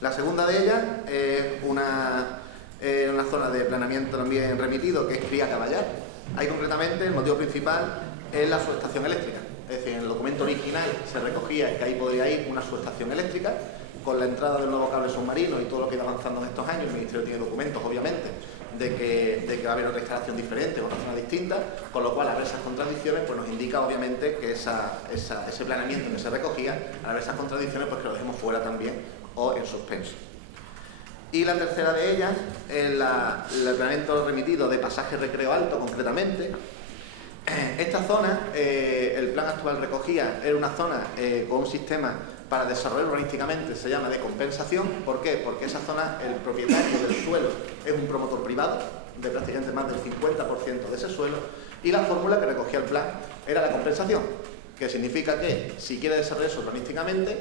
La segunda de ellas es una zona de planeamiento también remitido, que es Cría Caballar. Ahí concretamente el motivo principal es la subestación eléctrica. Es decir, en el documento original se recogía que ahí podría ir una subestación eléctrica. Con la entrada del nuevo cable submarino y todo lo que iba avanzando en estos años, el Ministerio tiene documentos, obviamente, de que va a haber otra instalación diferente, otra zona distinta, con lo cual, al ver esas contradicciones, pues nos indica, obviamente, que ese planeamiento que se recogía, al ver esas contradicciones, pues que lo dejemos fuera también o en suspenso. Y la tercera de ellas es el planeamiento remitido de Pasaje Recreo Alto, concretamente. Esta zona, el plan actual recogía, era una zona con un sistema para desarrollar urbanísticamente, se llama de compensación. ¿Por qué? Porque esa zona, el propietario del suelo es un promotor privado, de prácticamente más del 50% de ese suelo, y la fórmula que recogía el plan era la compensación, que significa que si quiere desarrollarse urbanísticamente,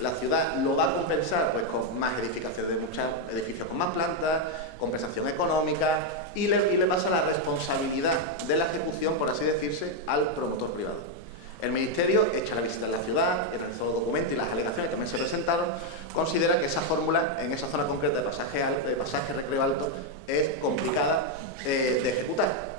la ciudad lo va a compensar pues con más edificaciones de muchos edificios con más plantas, compensación económica, y le pasa la responsabilidad de la ejecución, por así decirse, al promotor privado. El Ministerio, hecha la visita en la ciudad, el realizó los documentos y las alegaciones que también se presentaron, considera que esa fórmula, en esa zona concreta de pasaje Recreo Alto, es complicada de ejecutar.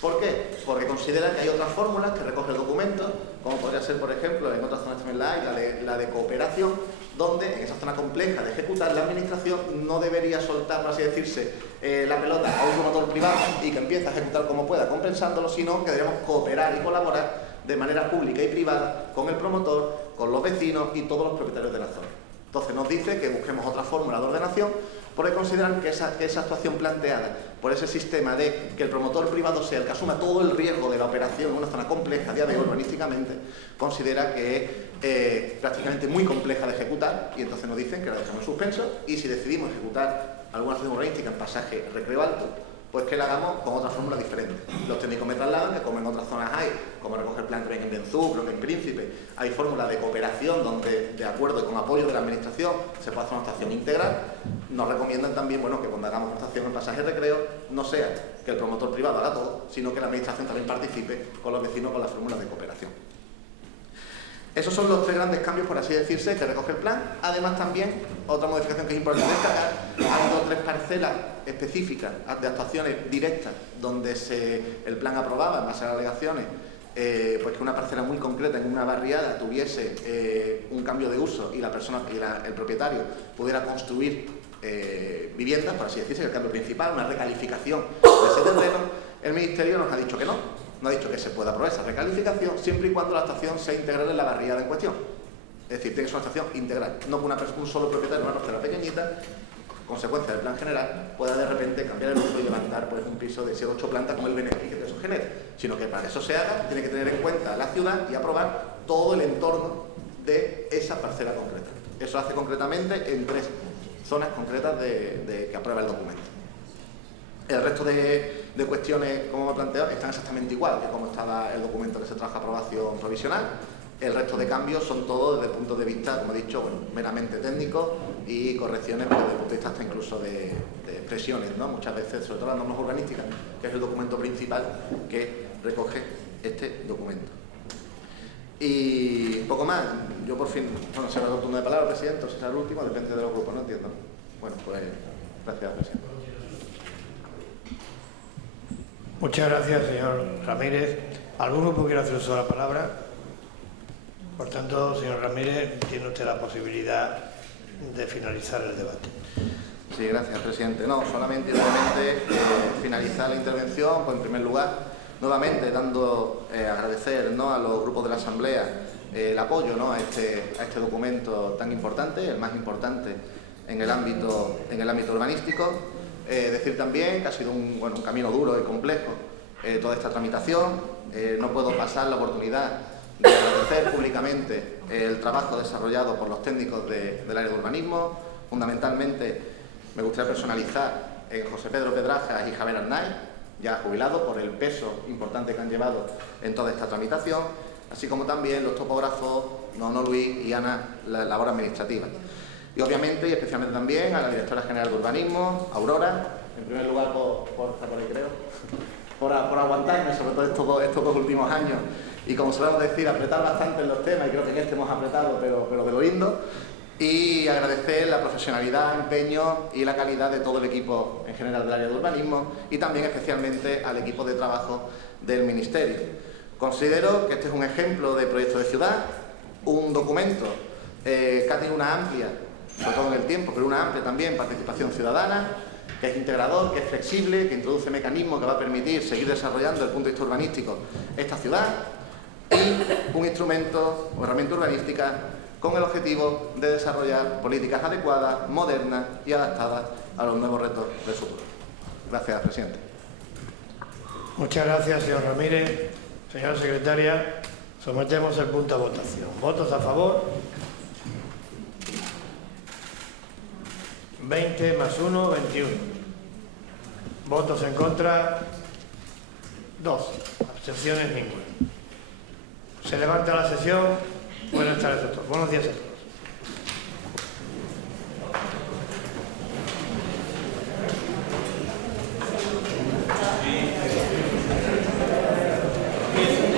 ¿Por qué? Porque considera que hay otras fórmulas que recoge el documento, como podría ser, por ejemplo, en otras zonas también la hay, la de cooperación, donde en esa zona compleja de ejecutar, la Administración no debería soltar, por así decirse, la pelota a un promotor privado y que empiece a ejecutar como pueda, compensándolo, sino que deberíamos cooperar y colaborar de manera pública y privada con el promotor, con los vecinos y todos los propietarios de la zona. Entonces nos dice que busquemos otra fórmula de ordenación, porque consideran que esa actuación planteada por ese sistema de que el promotor privado sea el que asuma todo el riesgo de la operación en una zona compleja, a día de hoy urbanísticamente, considera que es prácticamente muy compleja de ejecutar, y entonces nos dicen que la dejamos en suspenso, y si decidimos ejecutar alguna acción urbanística en Pasaje Recreo Alto, pues que la hagamos con otra fórmula diferente. Los técnicos me trasladan que como en otras zonas hay, como recoge el plan que ven en Benzú, creo que en Príncipe, hay fórmulas de cooperación donde, de acuerdo y con apoyo de la Administración, se puede hacer una actuación integral. Nos recomiendan también, bueno, que cuando hagamos una actuación en Pasaje Recreo, no sea que el promotor privado haga todo, sino que la Administración también participe con los vecinos con las fórmulas de cooperación. Esos son los 3 grandes cambios, por así decirse, que recoge el plan. Además, también, otra modificación que es importante destacar, hay 3 parcelas específicas de actuaciones directas donde el plan aprobaba, en base a las alegaciones, pues que una parcela muy concreta en una barriada tuviese un cambio de uso y la persona el propietario pudiera construir viviendas, por así decirse, el cambio principal, una recalificación de ese terreno. El Ministerio nos ha dicho que no, no ha dicho que se pueda aprobar esa recalificación siempre y cuando la estación sea integral en la barriada en cuestión. Es decir, tiene que ser una estación integral, no que un solo propietario de una parcela pequeñita, consecuencia del plan general, pueda de repente cambiar el uso y levantar pues, un piso de 7 o 8 plantas como el beneficio que eso genera, sino que para que eso se haga tiene que tener en cuenta la ciudad y aprobar todo el entorno de esa parcela concreta. Eso hace concretamente en 3 zonas concretas que aprueba el documento. El resto de cuestiones, como me he planteado, están exactamente igual que como estaba el documento que se trajo a aprobación provisional. El resto de cambios son todos desde el punto de vista, como he dicho, bueno, meramente técnicos y correcciones pues, desde el punto de vista hasta incluso de expresiones, ¿no? Muchas veces, sobre todo las normas urbanísticas, que es el documento principal que recoge este documento. Y poco más. Yo por fin, bueno, será el turno de palabra, presidente, o será el último, depende de los grupos, no entiendo. Bueno, pues gracias, presidente. Muchas gracias, señor Ramírez. ¿Algún grupo quiere hacer uso de la palabra? Por tanto, señor Ramírez, tiene usted la posibilidad de finalizar el debate. Sí, gracias, presidente. No, solamente finalizar la intervención, pues en primer lugar, nuevamente agradecer, ¿no?, a los grupos de la Asamblea el apoyo, ¿no?, a este documento tan importante, el más importante en el ámbito urbanístico. Decir también que ha sido un camino duro y complejo toda esta tramitación. No puedo pasar la oportunidad de agradecer públicamente el trabajo desarrollado por los técnicos del área de urbanismo. Fundamentalmente me gustaría personalizar en José Pedro Pedrajas y Javier Arnaiz, ya jubilados, por el peso importante que han llevado en toda esta tramitación, así como también los topógrafos Nono Luis y Ana, la labor administrativa. Y obviamente y especialmente también a la directora general de urbanismo, Aurora, en primer lugar por aguantarme, sobre todo estos 2 últimos años, y como solemos decir, apretar bastante en los temas, y creo que en este hemos apretado, pero de lo lindo, y agradecer la profesionalidad, empeño y la calidad de todo el equipo en general del área de urbanismo, y también especialmente al equipo de trabajo del Ministerio. Considero que este es un ejemplo de proyecto de ciudad, un documento que ha tenido una amplia, sobre todo en el tiempo, pero una amplia también participación ciudadana, que es integrador, que es flexible, que introduce mecanismos que va a permitir seguir desarrollando desde el punto de vista urbanístico esta ciudad, y un instrumento o herramienta urbanística con el objetivo de desarrollar políticas adecuadas, modernas y adaptadas a los nuevos retos del futuro. Gracias, presidente. Muchas gracias, señor Ramírez. Señora secretaria, sometemos el punto a votación. ¿Votos a favor? 20 más 1, 21. ¿Votos en contra? 2. Abstenciones ninguna. Se levanta la sesión. Buenas tardes a todos. Buenos días a todos. Sí.